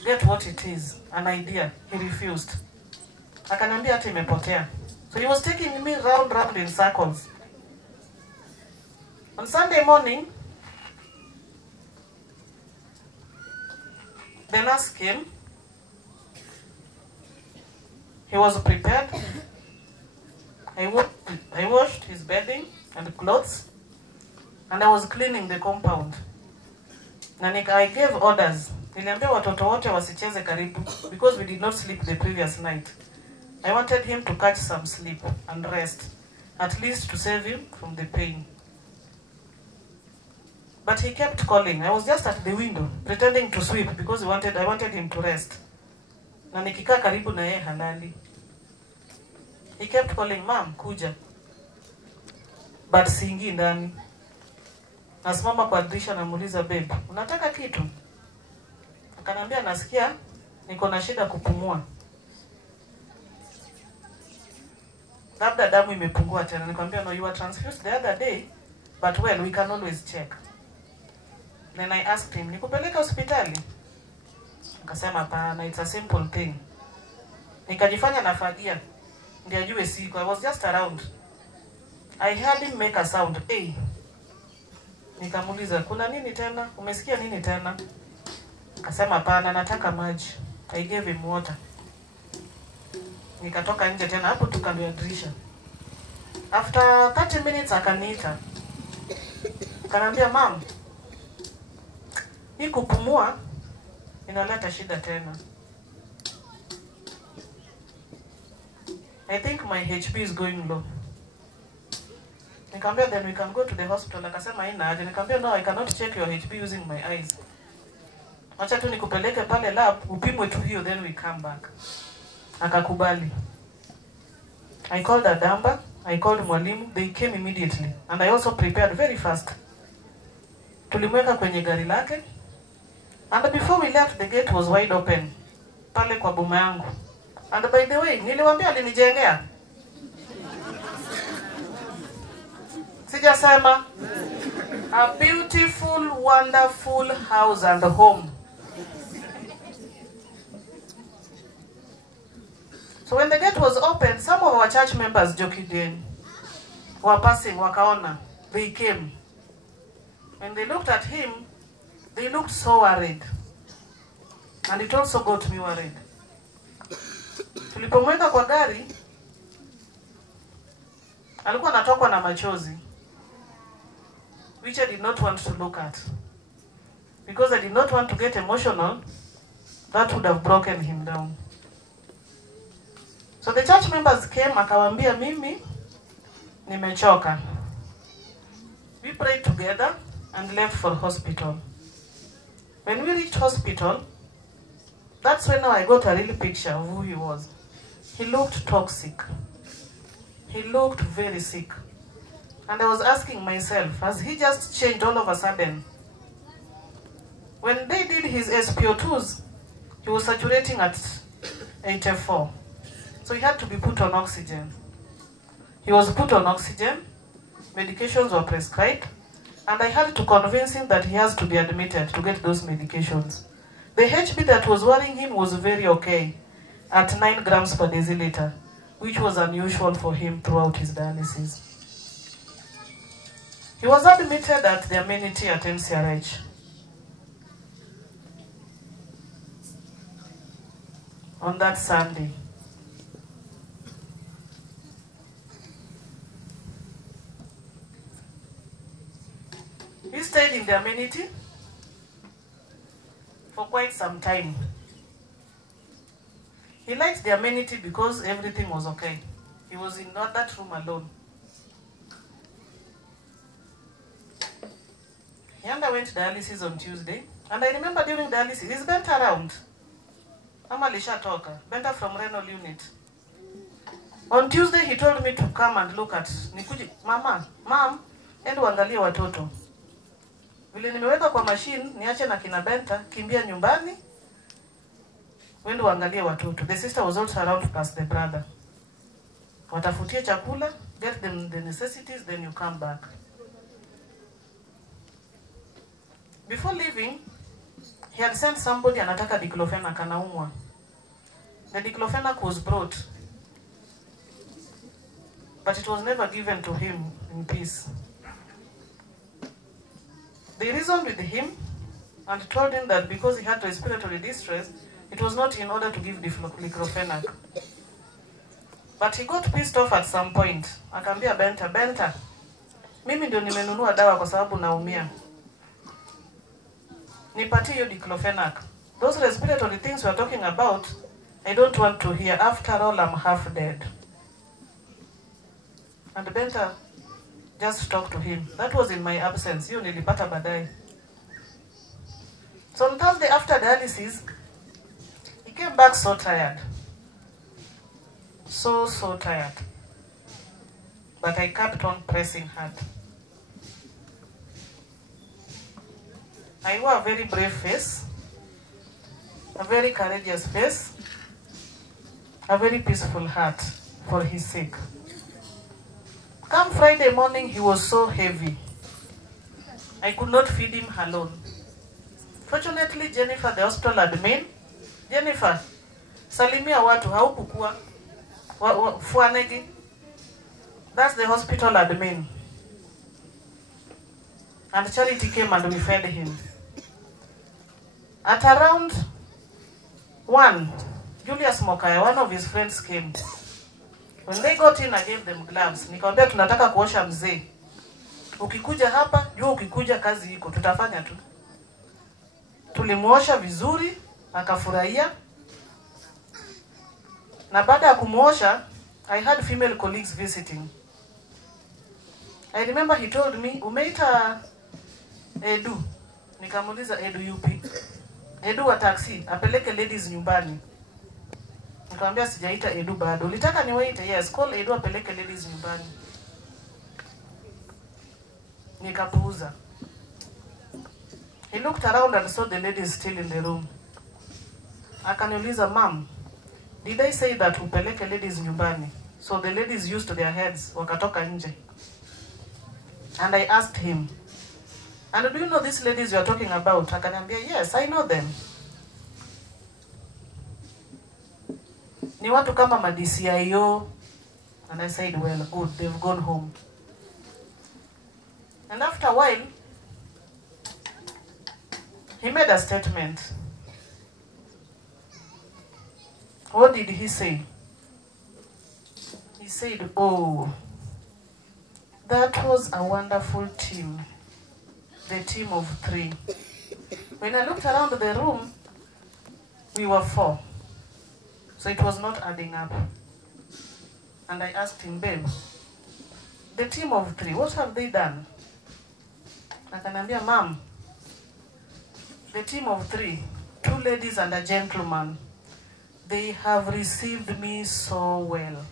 get what it is, an idea. He refused. Akanambia hata imepotea. So he was taking me round in circles. On Sunday morning, the nurse came. He was prepared. I washed his bedding and clothes, and I was cleaning the compound. Na I gave orders. Niliambia watoto wote wasicheze karibu because we did not sleep the previous night. I wanted him to catch some sleep and rest, at least to save him from the pain. But he kept calling. I was just at the window, pretending to sweep because I wanted him to rest. Na nikikaa karibu na yeye halali. He kept calling, Mom, kuja. But siingi ndani. Nasimama kwa dirisha namuuliza, babe, unataka kitu? Akanambia nasikia niko na shida kupumua. Labda damu imepungua tena. Nikamwambia, no, you were transfused the other day, but well, we can always check. Then I asked him, nikupeleka hospitali? Akasema hapana, it's a simple thing. Nikajifanya nafagia. Ndio ajue siko. I was just around. I heard him make a sound. Hey. Nikamuuliza, kuna nini tena? Umesikia nini tena? Akasema hapana, nataka maji. I gave him water. Nikatoka nje tena hapo tu kando ya dirisha. After 30 minutes akaniita. Akaniambia, Mom, hii kupumua inaleta shida tena. I think my HP is going low. Nikamwambia, then we can go to the hospital. Akasema haina haja. Nikamwambia, no, I cannot check your HP using my eyes. Acha tu nikupeleke pale lab, upimwe tu hiyo, then we come back. Akakubali. I called Adamba, I called mwalimu, they came immediately. And I also prepared very fast. Tulimweka kwenye gari lake. And before we left, the gate was wide open. Pale kwa boma yangu. And by the way, niliwaambia alinijengea. Sijasema. A beautiful, wonderful house and home. So when the gate was open, some of our church members joked in. Were passing, wakaona. They came. When they looked at him, they looked so worried. And it also got me worried. Tulipomweka kwa gari, alikuwa anatokwa na machozi, which I did not want to look at. Because I did not want to get emotional, that would have broken him down. So the church members came, akawambia mimi, nimechoka. We prayed together and left for hospital. When we reached hospital, that's when now I got a real picture of who he was. He looked toxic. He looked very sick. And I was asking myself, has he just changed all of a sudden? When they did his SpO2s, he was saturating at 84. So he had to be put on oxygen. He was put on oxygen, medications were prescribed, and I had to convince him that he has to be admitted to get those medications. The HB that was worrying him was very okay, at 9 grams per deciliter, which was unusual for him throughout his dialysis. He was admitted at the amenity at MCRH. On that Sunday. He stayed in the amenity for quite some time. He liked the amenity because everything was okay. He was in that room alone. He underwent dialysis on Tuesday, and I remember during dialysis, he's bent around. Mama Lisha Toka, bent from renal unit. On Tuesday, he told me to come and look at Nikuji. Mom, endo angalia watoto. Vile nimeweka kwa machine, niache na kina Benta, kimbia nyumbani, wendo uangalie watoto. The sister was also around plus the brother. Watafutie chakula, get them the necessities, then you come back. Before leaving, he had sent somebody anataka diclofenac anaumwa. The diclofenac was brought, but it was never given to him in peace. They reasoned with him and told him that because he had respiratory distress, it was not in order to give diclofenac. But he got pissed off at some point. Akambia Benta, mimi ndio nimenunua dawa kwa sababu naumia. Nipatie hiyo diclofenac. Those respiratory things we are talking about, I don't want to hear. After all, I'm half dead. And Benta just talked to him. That was in my absence. You nilipata baadaye. So on Thursday after dialysis, he came back so tired. So tired. But I kept on pressing hard. I wore a very brave face, a very courageous face, a very peaceful heart for his sake. Come Friday morning, he was so heavy. I could not feed him alone. Fortunately, Jennifer, the hospital admin, Jennifer, salimia watu haukukua. Fuanegi. That's the hospital admin. And Charity came and we fed him. At around 1, Julius Mokaya, one of his friends, came. When they got in, I gave them gloves. Nikamwambia tunataka kuosha mzee. Ukikuja hapa, jua ukikuja kazi iko, tutafanya tu. Tulimuosha vizuri, akafurahia. Na baada ya kumuosha, I had female colleagues visiting. I remember he told me, umeita Edu. Nikamuuliza Edu yupi? Edu wa taxi, apeleke ladies nyumbani. Nikamwambia sijaita Edu bado. Ulitaka niwaite? Yes, call Edu apeleke ladies nyumbani. Nikapuuza. He looked around and saw the ladies still in the room. Akaniuliza, Mom, did I say that upeleke ladies nyumbani? So the ladies used their heads, wakatoka nje. And I asked him, and do you know these ladies you are talking about? Akaniambia, yes, I know them. Ni watu kama ma-DCIO. And I said, well, good, they've gone home. And after a while, he made a statement. What did he say? He said, oh, that was a wonderful team. The team of 3. When I looked around the room, we were 4. So it was not adding up. And I asked him, babe, the team of 3, what have they done? Akanambia, Mom, the team of 3, 2 ladies and a gentleman, they have received me so well.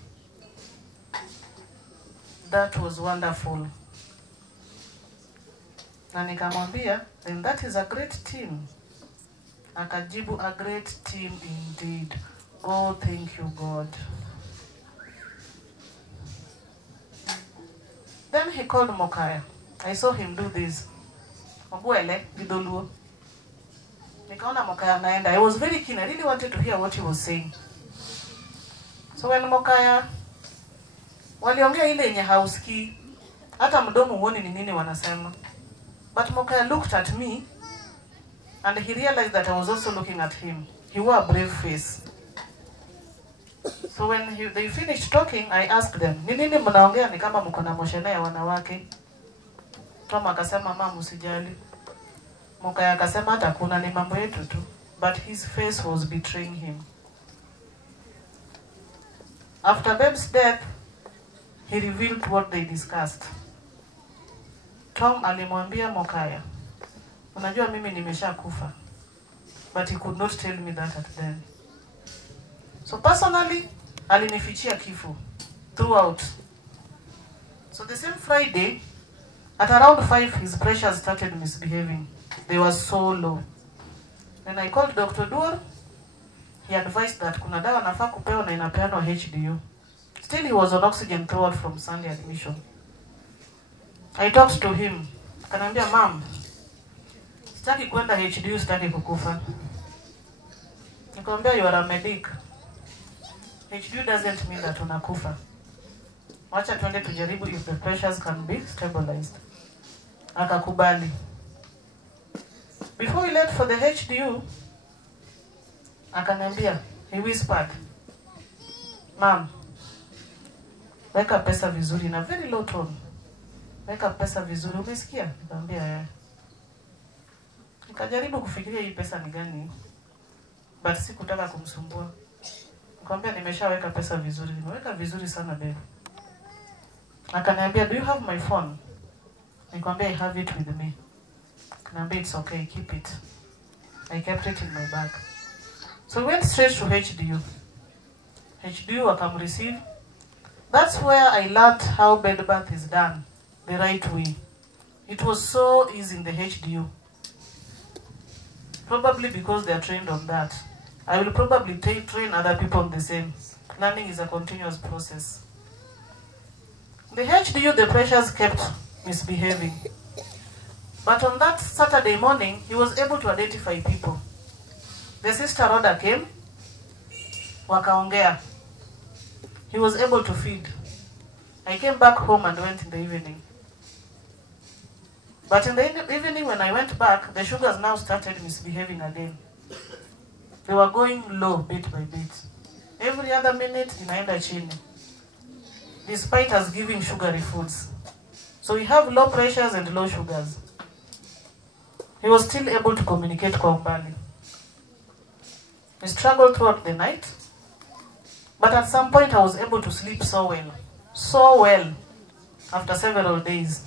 That was wonderful. Na nikamwambia, then that is a great team. Akajibu, a great team indeed. Oh, thank you, God. Then he called Mokaya. I saw him do this. Obuele, Gidoluo. Nikaona Mokaya naenda. I was very keen. I really wanted to hear what he was saying. So when Mokaya waliongea ile yenye hausikii, hata mdomo uone ni nini wanasema. But Mokaya looked at me and he realized that I was also looking at him. He wore a brave face. So when they finished talking, I asked them, ni nini mnaongea ni kama mko na moshene ya wanawake? Tom akasema mama usijali. Mokaya akasema hata kuna ni mambo yetu tu. But his face was betraying him. After Babe's death, he revealed what they discussed. Tom alimwambia Mokaya, unajua mimi nimeshakufa. But he could not tell me that at then. So personally, alinifichia kifo throughout. So the same Friday, at around 5, his pressures started misbehaving. They were so low. Then I called Dr. Duor. He advised that kuna dawa nafaa kupewa na inapeanwa HDU. Still he was on oxygen throughout from Sunday admission. I talked to him. Akaniambia, mom, sitaki kwenda HDU, sitaki kukufa. Nikamwambia, you are a medic. HDU doesn't mean that unakufa. Wacha tuende tujaribu if the pressures can be stabilized. Akakubali. Before we left for the HDU, akaniambia, he whispered, mom, weka pesa vizuri, na very low tone. Weka pesa vizuri, umesikia? Nikamwambia yeah. Nikajaribu kufikiria hii pesa ni gani, but sikutaka kumsumbua. Nikamwambia nimeshaweka pesa vizuri, nimeweka vizuri sana babe. Akaniambia, do you have my phone? Nikamwambia, I have it with me. Akaniambia, it's okay, keep it. I kept it in my bag. So we went straight to HDU. HDU wakamreceive. That's where I learned how bed bath is done the right way. It was so easy in the HDU. Probably because they are trained on that. I will probably train other people on the same. Learning is a continuous process. The HDU, the pressures kept misbehaving. But on that Saturday morning, he was able to identify people. The sister Rhoda came, wakaongea. He was able to feed. I came back home and went in the evening. But in the evening when I went back, the sugars now started misbehaving again. They were going low bit by bit. Every other minute, inaenda chini. Despite us giving sugary foods. So we have low pressures and low sugars. He was still able to communicate kwa umbali. He struggled throughout the night. But at some point I was able to sleep so well. So well. After several days.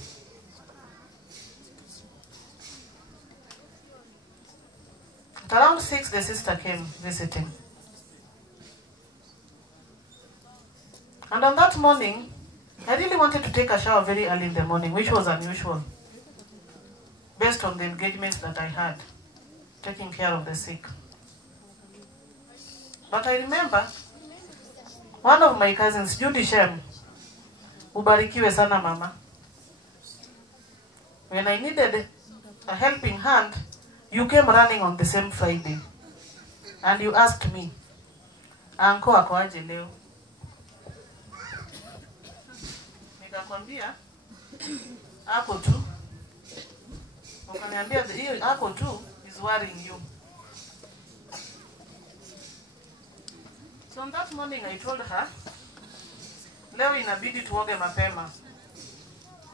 At around 6, the sister came visiting. And on that morning, I really wanted to take a shower very early in the morning, which was unusual. Based on the engagements that I had, taking care of the sick. But I remember, one of my cousins, Judy Shem, ubarikiwe sana mama. When I needed a helping hand, you came running on the same Friday. And you asked me, Anko ako aje leo? Nikakwambia, ako tu. Ukaniambia, hiyo ako tu is worrying you. So on that morning I told her, leo inabidi tuoge mapema.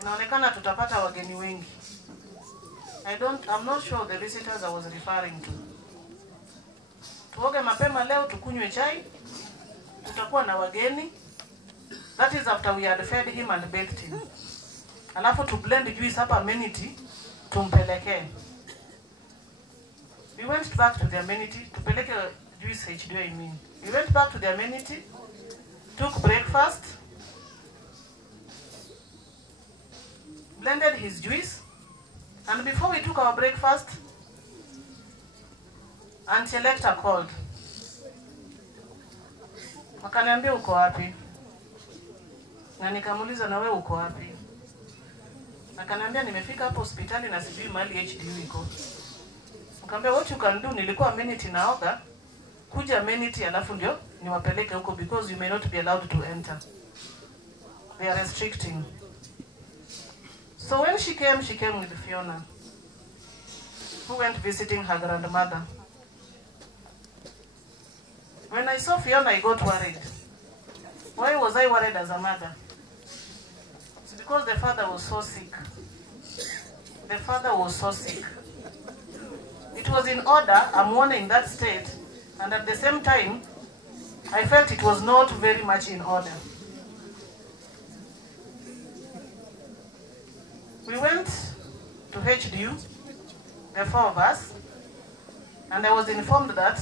Inaonekana tutapata wageni wengi. I'm not sure the visitors I was referring to. Tuoge mapema leo, tukunywe chai. Tutakuwa na wageni. That is after we had fed him and bathed him. Alafu to blend juice hapa amenity, tumpeleke. We went back to the amenity, tupeleke juice HDU I mean. We went back to the amenity, took breakfast, blended his juice, and before we took our breakfast, Auntie Electa called. Wakaniambia uko wapi? Na nikamuuliza na wewe uko wapi? Akaniambia nimefika hapo hospitali na sijui mali HDU iko. Nikamwambia what you can do, nilikuwa amenity naoga, kuja amenity alafu ndio niwapeleke huko because you may not be allowed to enter. They are restricting. So when she came with Fiona, who went visiting her grandmother. When I saw Fiona, I got worried. Why was I worried as a mother? It's because the father was so sick. The father was so sick. It was in order, I'm warning in that state, and at the same time, I felt it was not very much in order. We went to HDU, the four of us, and I was informed that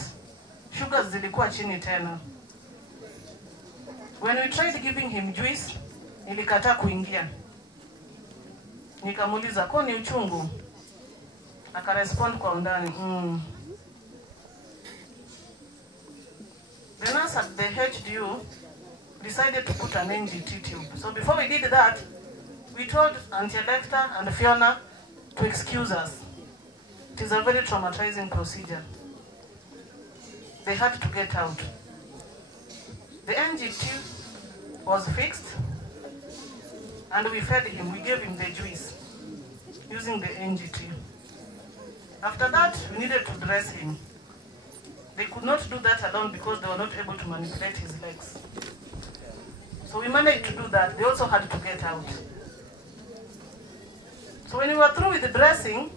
sugars zilikuwa chini tena. When we tried giving him juice, ilikata kuingia. Nikamuuliza, kwa ni uchungu? Akarespond kwa undani. The nurse at the HDU decided to put an NGT tube. So before we did that, we told Auntie Electa and Fiona to excuse us. It is a very traumatizing procedure. They had to get out. The NGT was fixed, and we fed him. We gave him the juice using the NGT. After that, we needed to dress him. They could not do that alone because they were not able to manipulate his legs. So we managed to do that. They also had to get out. So when we were through with the dressing,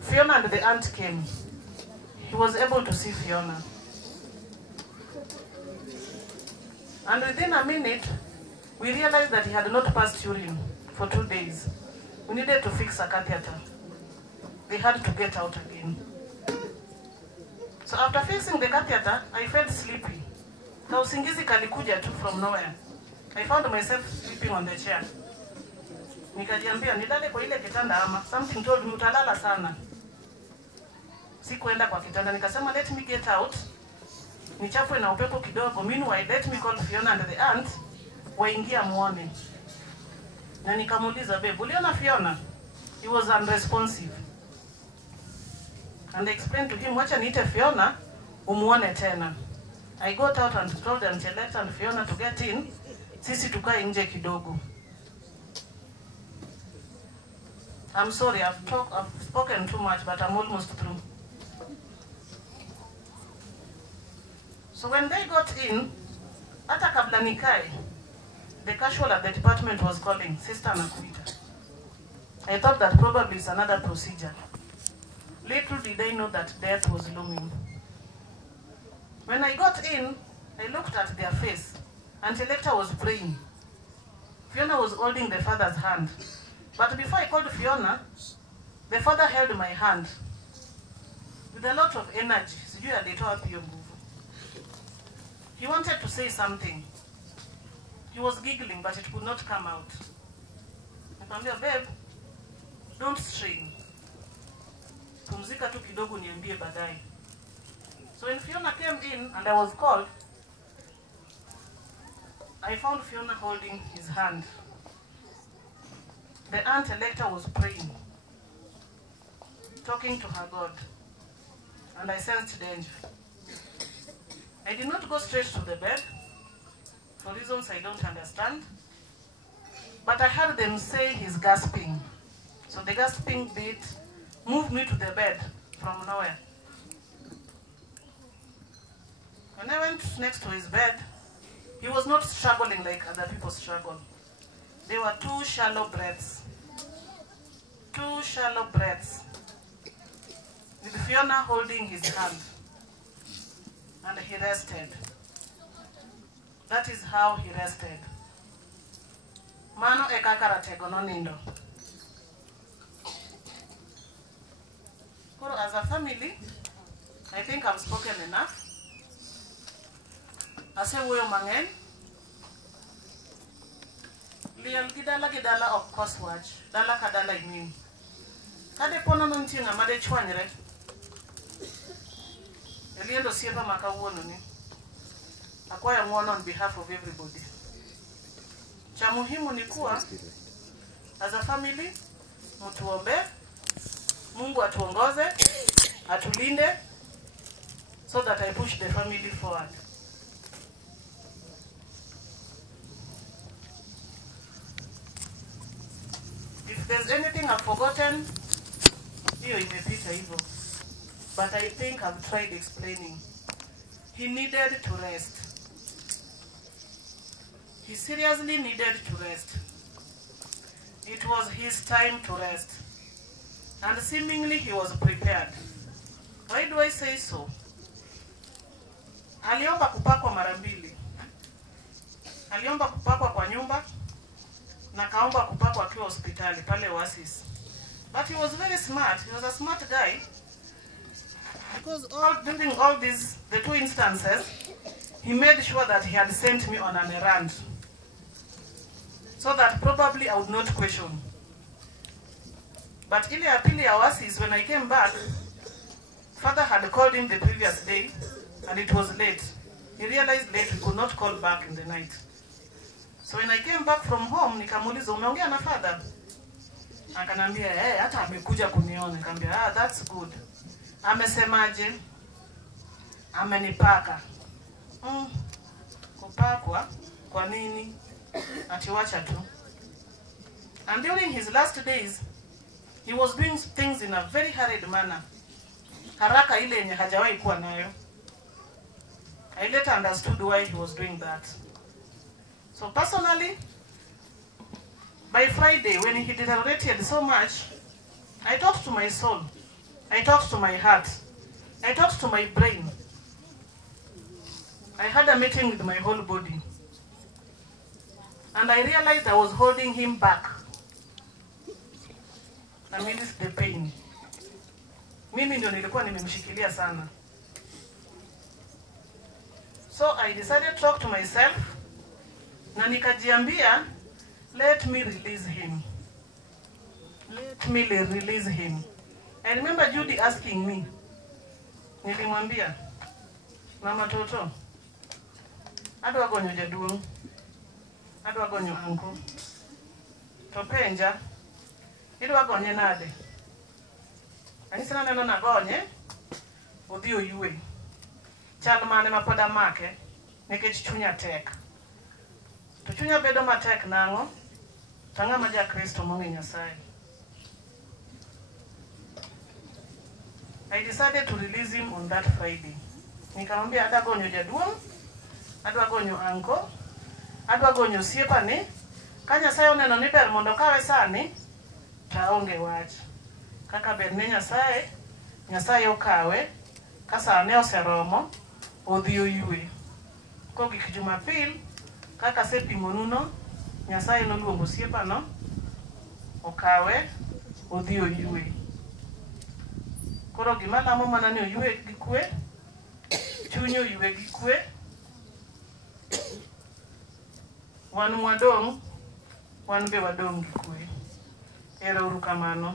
Fiona and the aunt came. He was able to see Fiona. And within a minute, we realized that he had not passed urine for 2 days. We needed to fix a catheter. They had to get out again. So after fixing the catheter, I felt sleepy. Ka usingizi kalikuja tu from nowhere. I found myself sleeping on the chair. Nikajiambia nilale kwa ile kitanda ama. Something told me utalala sana. Sikuenda kwa kitanda, nikasema let me get out. Nichapwe na upepo kidogo. Meanwhile, let me call Fiona and the aunt waingia muone. Na nikamuuliza, babe, uliona Fiona? He was unresponsive. And I explained to him, wacha niite Fiona, umuone tena. I got out and told Auntie Electa and Fiona to get in. Sisi tukae nje kidogo. I'm sorry, I've spoken too much, but I'm almost through. So when they got in, hata kabla nikae, the casual at the department was calling, Sister Nakuita. I thought that probably it's another procedure. Little did I know that death was looming. When I got in, I looked at their face. Auntie Electa was praying. Fiona was holding the father's hand. But before I called Fiona, the father held my hand with a lot of energy. He wanted to say something. He was giggling, but it could not come out. I told him, babe, don't strain. Pumzika tu kidogo niambie baadaye. So when Fiona came in and I was called, I found Fiona holding his hand. The Aunt Electa was praying, talking to her God, and I sensed danger. I did not go straight to the bed, for reasons I don't understand, but I heard them say he's gasping. So the gasping bit moved me to the bed from nowhere. When I went next to his bed, he was not struggling like other people struggle. They were 2 shallow breaths. 2 shallow breaths. With Fiona holding his hand. And he rested. That is how he rested. Mano ekakaratego no nindo. As a family, I think I've spoken enough. Ase wuoyo mang'eny. Liel gidala of course watch. Dala ka dala imin. Kade pono no ntie ng'ama de chwanyre. Eliendo siepa makawuono ni. Akwayo ng'uono on behalf of everybody. Cha muhimu ni kuwa As a family, mutuombe, Mungu atuongoze, atulinde, so that I push the family forward. If there's anything I've forgotten, hiyo imepita hivyo. But I think I've tried explaining. He needed to rest. He seriously needed to rest. It was his time to rest. And seemingly he was prepared. Why do I say so? Aliomba kupakwa mara mbili. Aliomba kupakwa kwa nyumba na kaomba kupakwa akiwa hospitali pale Oasis. But he was very smart. He was a smart guy. Because during all these, the two instances, he made sure that he had sent me on an errand. So that probably I would not question. But ile ya pili ya Oasis, when I came back, Father had called him the previous day, and it was late. He realized late we could not call back in the night. So when I came back from home, nikamuuliza umeongea na Father? Akanambia, hata amekuja kuniona. Nikamwambia, that's good. Amesemaje? Amenipaka. Kupakwa? Kwa nini? Atiwacha tu. And during his last days, he was doing things in a very hurried manner. Haraka ile yenye hajawahi kuwa nayo. I later understood why he was doing that. So personally, by Friday, when he deteriorated so much, I talked to my soul. I talked to my heart. I talked to my brain. I had a meeting with my whole body. And I realized I was holding him back. I mean, it's the pain. Mimi ndio nilikuwa nimemshikilia sana. So I decided to talk to myself. Na nikajiambia, let me release him. Let me release him. I remember Judy asking me. Nilimwambia, Mama Toto, adwa gonyo jaduong'. Adwa gonyo anko. To penja, idwa gonye nade? Anisana neno na gonye, odhi oyue. Chal mane ma pod amake, nikech chunya tek. To chunya bedo matek nang'o? Tanga ma ja Kristo mong'e Nyasaye. I decided to release him on that Friday. Nikamwambia adwa gonyo jaduong', adwa gonyo anko, adwa gonyo osiepane. Ka Nyasaye oneno ni ber mondo kawe sani, ta onge wach. Kaka ber ne Nyasaye, Nyasaye okawe, ka sane oseromo, odhi oyue. Kogik Jumapil, kaka sepimonuno, Nyasaye noluongo osiepano, okawe, odhi oyue. Koro gima lamo mana ni oyue gi kwe, chunyo oyue gi kwe. Wan mwadong', wan be wadong' gi kwe. Ero uru kamano.